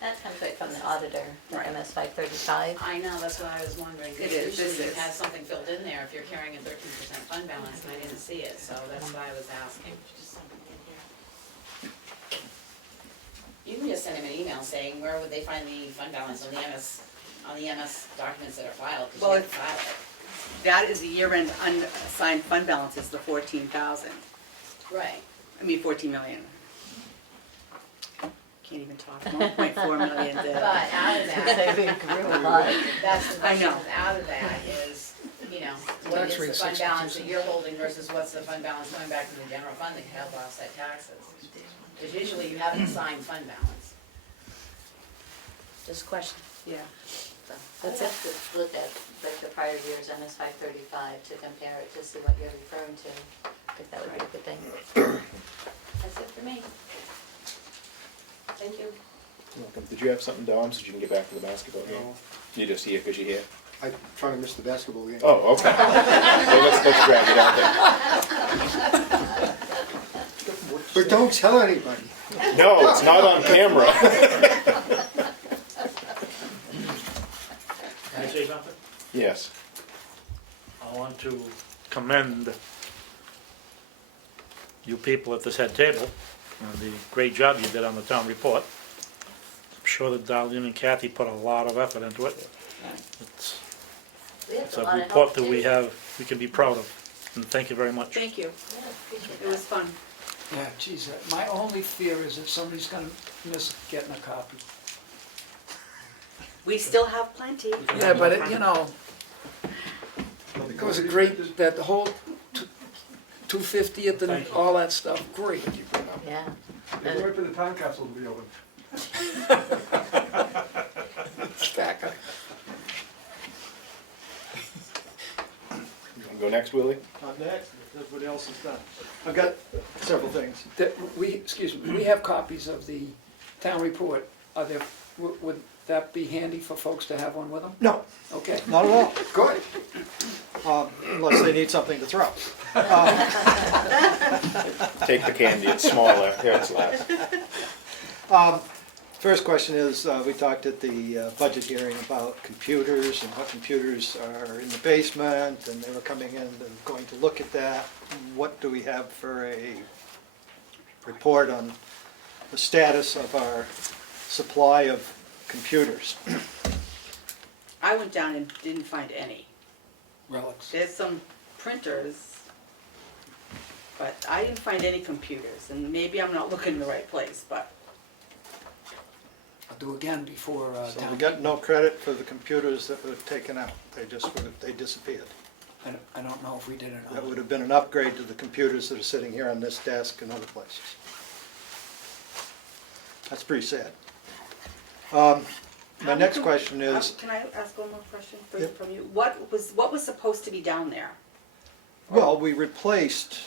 That comes right from the auditor, the Right. MS 535. I know, that's what I was wondering. It is, this Usually it is. has something filled in there if you're carrying a 13% fund balance, and I didn't see it, so that's why I was asking. You can just send him an email saying, where would they find the fund balance on the MS documents that are filed, because Well, you have to file it. That is the year-end unassigned fund balance is the 14,000. Right. 14 million. Can't even talk, 1.4 million But dead. out of that, that's the I know. question, out of that is, what Tax is rate the fund 62 balance that cents. you're holding versus what's the fund balance coming back from the general fund that can help offset taxes? Because usually you have an assigned fund balance. Just a question. Yeah. So, Let's That's it. have to look at the prior year's MS 535 to compare it to see what you're referring to. I think that would be a good thing. That's it for me. Thank you. Welcome. Did you have something, Dom, so you can get back to the basketball game? No. You just here because you're here? I'm trying to miss the basketball game. Oh, okay. Well, let's drag it out there. But don't tell anybody. No, it's not on camera. Can I say something? Yes. I want to commend you people at this head table on the great job you did on the town report. I'm sure that Darlene and Kathy put a lot of effort into it. We have It's a a lot of report help that we too. can be proud of, and thank you very much. Thank you. Yeah, appreciate It was that. fun. Yeah, geez, my only fear is that somebody's gonna miss getting a copy. We still have plenty. Yeah, but it was a great, that the whole 250th and all that stuff, great. Yeah. Can't wait for the time capsule to be open. Stack up. You want to go next, Willie? Not next, if everybody else is done. I've got several things. We have copies of the town report. Would that be handy for folks to have one with them? No, Okay, not at all, good. unless they need something to throw. Take the candy, it's smaller. Here, it's less. First question is, we talked at the budget hearing about computers and what computers are in the basement, and they were coming in and going to look at that. What do we have for a report on the status of our supply of computers? I went down and didn't find any. Relics. There's some printers, but I didn't find any computers, and maybe I'm not looking in the right place, but I'll do again before So town. we got no credit for the computers that were taken out. They disappeared. I don't know if we did or That not. would have been an upgrade to the computers that are sitting here on this desk and other places. That's pretty sad. My next question is, Can I ask one more question Yep. from you? What was supposed to be down there? well, we replaced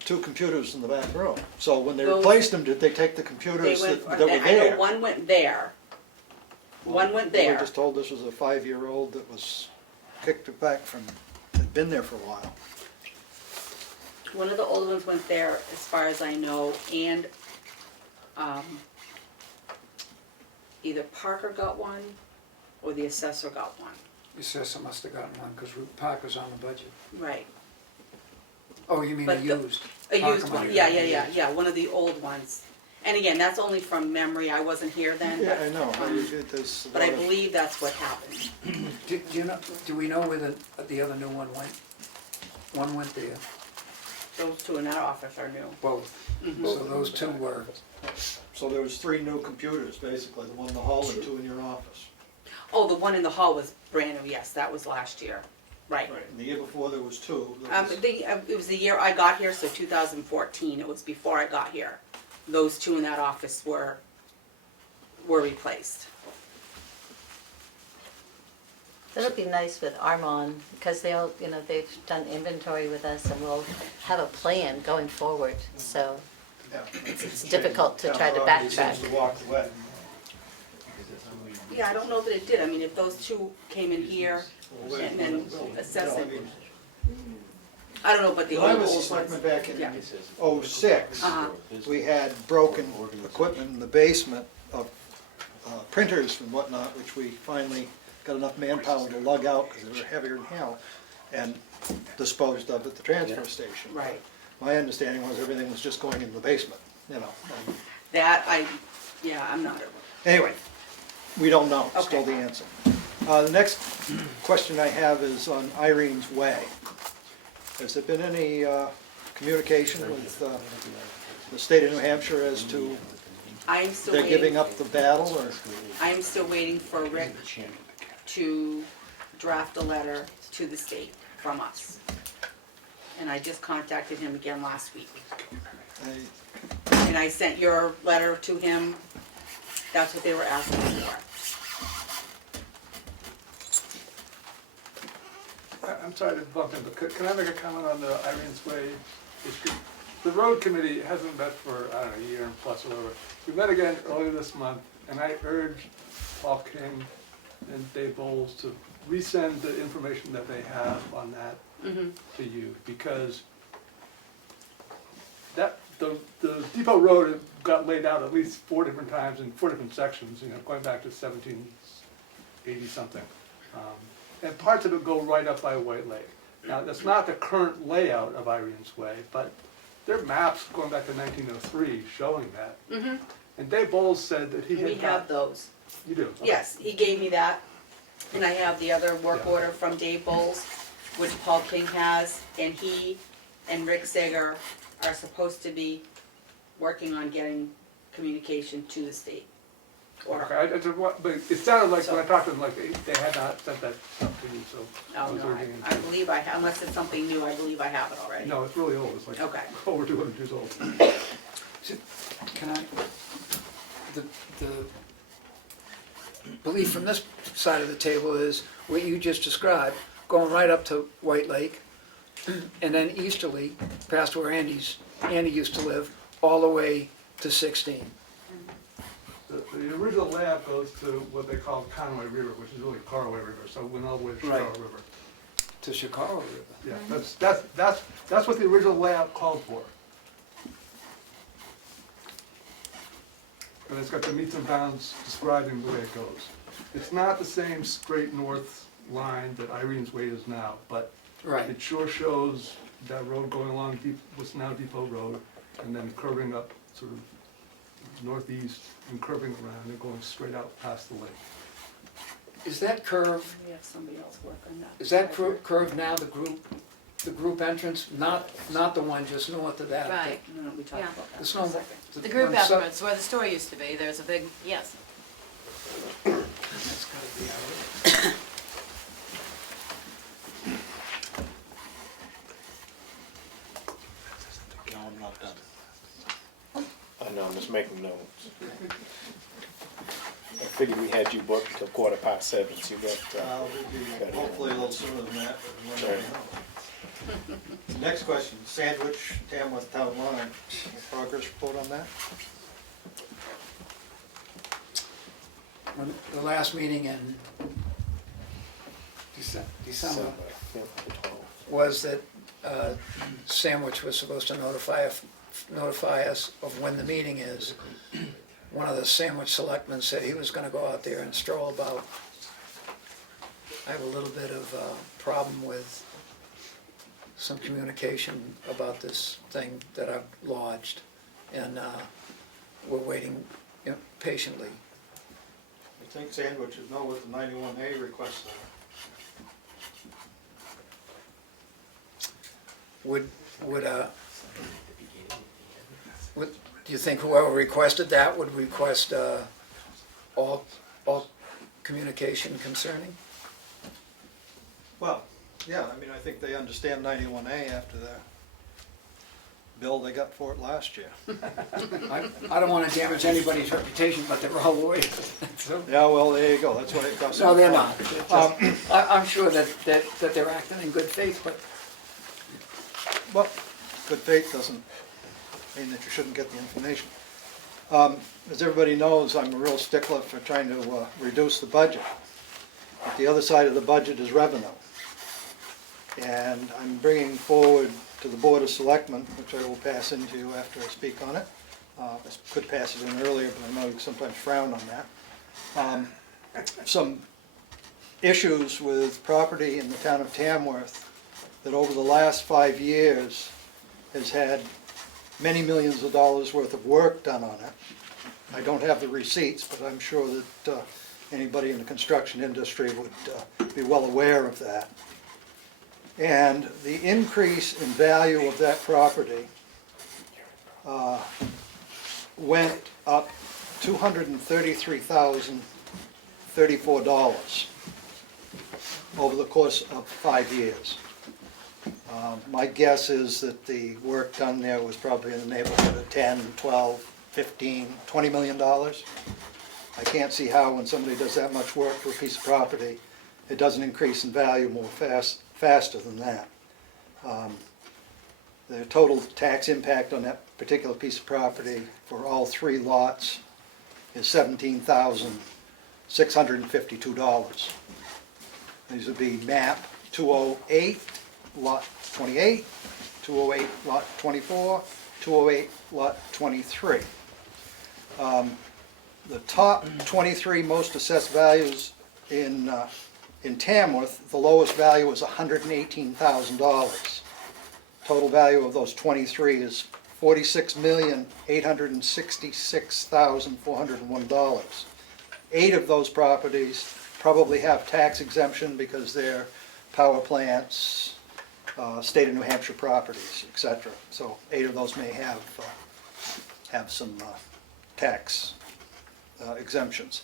2 computers in the back room. So when they Those- replaced them, did they take the They computers went, that were I know there? one went there. One went We there. were just told this was a 5-year-old that was kicked back from, had been there for a while. One of the old ones went there, as far as I know, and, either Parker got one, or the assessor got one. The assessor must have gotten one, because Parker's on the budget. Right. Oh, you mean a But the- used? A Parker used might one, have yeah, gotten yeah, a yeah, used. yeah, one of the old ones. And again, that's only from memory, I wasn't here then, Yeah, but, I know, there's a but I lot of- believe that's what happened. Do you know, do we know where the other new one went? One went there, Those two in that office are new. both. Mhm. So those two were, So there was 3 new computers, basically, the one in the hall and 2 in your office. Oh, the one in the hall was brand new, yes, that was last year, right. And the year before there was 2. There was- It was the year I got here, so 2014, it was before I got here. Those two in that office were replaced. That'll be nice with Armon, because they'll, they've done inventory with us and we'll have a plan going forward, so Yeah. it's difficult to try to Town Offices backtrack. seems to walk the way. Yeah, I don't know that it did, I mean, if those two came in here and then we'll assess No, I it. mean, I don't know, but the When I old was a ones. selectman back in Yeah. '06, Uh-huh. we had broken equipment in the basement of printers and whatnot, which we finally got enough manpower to lug out because they were heavier than hell, and disposed of at the transfer station. Right. My understanding was everything was just going in the basement, and That, I'm not, anyway, we don't know, still the Okay. answer. The next question I have is on Irene's Way. Has there been any communication with the state of New Hampshire as to I am still they're waiting. giving up the battle, or? I am still waiting for Rick to draft a letter to the state from us. And I just contacted him again last week. And I sent your letter to him. That's what they were asking for. I'm sorry to bump in, but can I make a comment on the Irene's Way issue? The road committee hasn't met for, I don't know, a year and plus or whatever. We met again earlier this month, and I urged Paul King and Dave Bowles to resend the information that they have on that to you, because that, the Depot Road got laid out at least 4 different times in 4 different sections, going back to 1780 something. And parts of it go right up by White Lake. Now, that's not the current layout of Irene's Way, but there are maps going back to 1903 showing that. And Dave Bowles said that he had We have those. You do? Okay. Yes, he gave me that. And I have the other work Yeah. order from Dave Bowles, which Paul King has, and he and Rick Sager are supposed to be working on getting communication to the state. Okay, but it sounded like when I talked to them, like they had not sent that stuff to you, so. I Oh, was no, urging I them to- believe I have, unless it's something new, I believe I have it already. No, it's really old, it's like Okay. over 200 years old. can I, the belief from this side of the table is what you just described, going right up to White Lake, and then easterly, past where Andy used to live, all the way to 16. The original layout goes to what they call Conway River, which is really Caraway River, so it went all the way to Chicago Right. River. To Chicago River. Yeah, that's what the original layout called for. But it's got the meets and bounds describing the way it goes. It's not the same straight north line that Irene's Way is now, but Right. it sure shows that road going along what's now Depot Road, and then curving up sort of northeast and curving around and going straight out past the lake. Is that curve, We have somebody else work on that. is that curve now the group entrance, not the one just north of that? Right. No, we talked Yeah. about that. It's no, The group one sub- entrance, where the store used to be, there's a big, yes. That's gotta be out. No, I'm not done. I know, I'm just making notes. I figured we had you booked till 7:15, so you got, We'll be hopefully a little sooner than that, but we Sorry. don't know. Next question, Sandwich, Tamworth Town Line, progress report on that? When the last meeting in December December 5th to 12th. was that Sandwich was supposed to notify us of when the meeting is. One of the Sandwich Selectmen said he was gonna go out there and stroll about. I have a little bit of a problem with some communication about this thing that I've lodged, and we're waiting, you know, patiently. I think Sandwich would know what the 91A requests are. Would, do you think whoever requested that would request all communication concerning? Well, yeah, I mean, I think they understand 91A after the bill they got for it last year. I don't wanna damage anybody's reputation, but they're all lawyers. So- Yeah, well, there you go, that's what it costs. No, they're not. I'm sure that they're acting in good faith, but Well, good faith doesn't mean that you shouldn't get the information. As everybody knows, I'm a real stickler for trying to reduce the budget. But the other side of the budget is revenue. And I'm bringing forward to the Board of Selectmen, which I will pass into you after I speak on it. I could pass it in earlier, but I know you sometimes frown on that. Some issues with property in the town of Tamworth that over the last 5 years has had many millions of dollars worth of work done on it. I don't have the receipts, but I'm sure that anybody in the construction industry would be well aware of that. And the increase in value of that property went up $233,034 over the course of 5 years. My guess is that the work done there was probably in the neighborhood of 10, 12, 15, $20 million. I can't see how when somebody does that much work for a piece of property, it doesn't increase in value more faster than that. The total tax impact on that particular piece of property for all 3 lots is $17,652. These would be map 208, lot 28, 208, lot 24, 208, lot 23. The top 23 most assessed values in Tamworth, the lowest value is $118,000. Total value of those 23 is $46,866,401. 8 of those properties probably have tax exemption because they're power plants, state of New Hampshire properties, etc. So 8 of those may have some tax exemptions.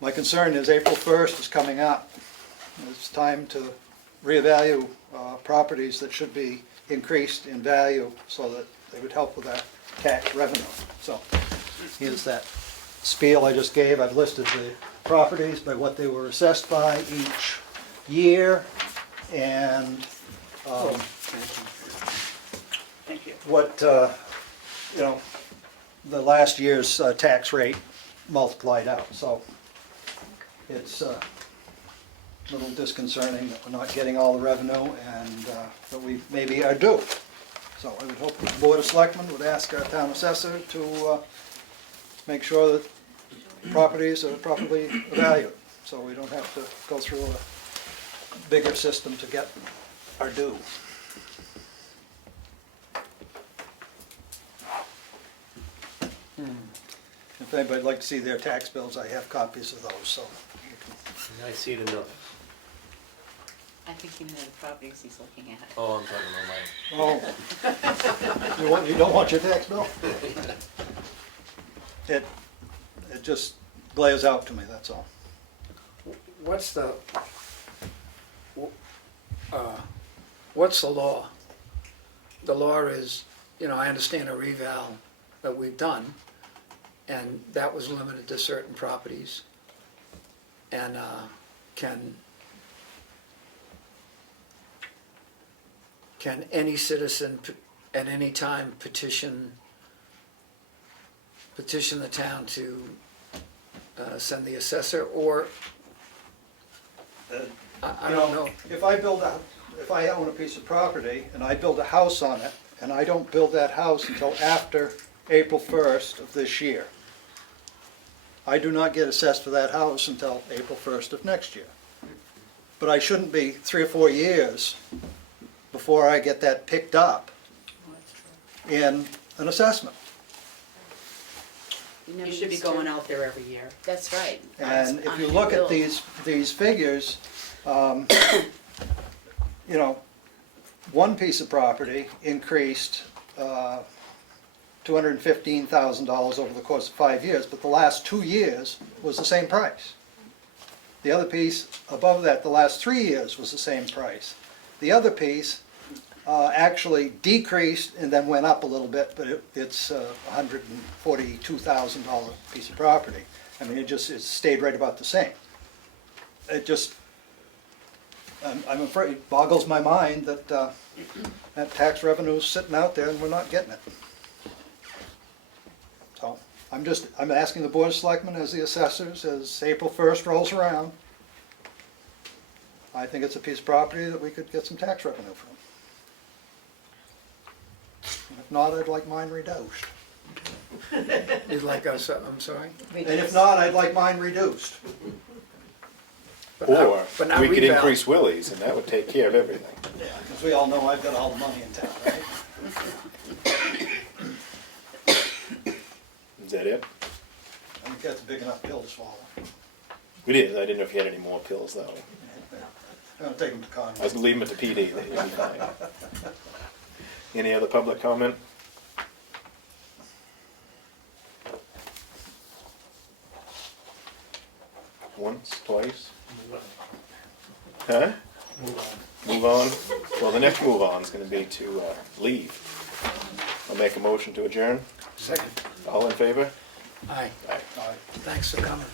My concern is April 1st is coming up. It's time to reevaluate properties that should be increased in value so that they would help with that tax revenue. So here's that spiel I just gave. I've listed the properties by what they were assessed by each year and thank you. what, the last year's tax rate multiplied out. So it's a little disconcerting that we're not getting all the revenue and that we maybe are due. So I would hope the Board of Selectmen would ask our town assessor to make sure that properties are properly evaluated, so we don't have to go through a bigger system to get our due. If anybody'd like to see their tax bills, I have copies of those, so. I see it enough. I think you know the properties he's looking at. Oh, I'm talking about mine. Oh. You don't want your tax bill? It just glares out to me, that's all. What's the law? The law is, I understand a reval that we've done, and that was limited to certain properties. And can any citizen at any time petition the town to send the assessor, or I don't know. If I build a if I own a piece of property and I build a house on it, and I don't build that house until after April 1st of this year, I do not get assessed for that house until April 1st of next year. But I shouldn't be 3 or 4 years before I get that picked up in an assessment. never You should be used to. going out there every year. That's right. And On if you your look at bill. these figures, you know, one piece of property increased $215,000 over the course of 5 years, but the last 2 years was the same price. The other piece above that, the last 3 years was the same price. The other piece actually decreased and then went up a little bit, but it's a $142,000 piece of property. I mean, it stayed right about the same. It just, I'm afraid, it boggles my mind that that tax revenue is sitting out there and we're not getting it. So, I'm asking the Board of Selectmen as the assessors, as April 1st rolls around, I think it's a piece of property that we could get some tax revenue from. If not, I'd like mine reduced. You'd like us, I'm sorry? And if not, I'd like mine reduced. But not- Or but not we could reval. increase Willie's and that would take care of everything. Because we all know I've got all the money in town, right? Is that it? I think that's a big enough pill to swallow. It is. I didn't know if you had any more pills though. I'm gonna take them to I Conway. was gonna leave them at the PD. They'd be fine. Any other public comment? Once, twice? Huh? Move on. Well, the next move on is gonna be to leave. I'll make a motion to adjourn. Second. All in favor? Aye. Aye. Thanks for coming.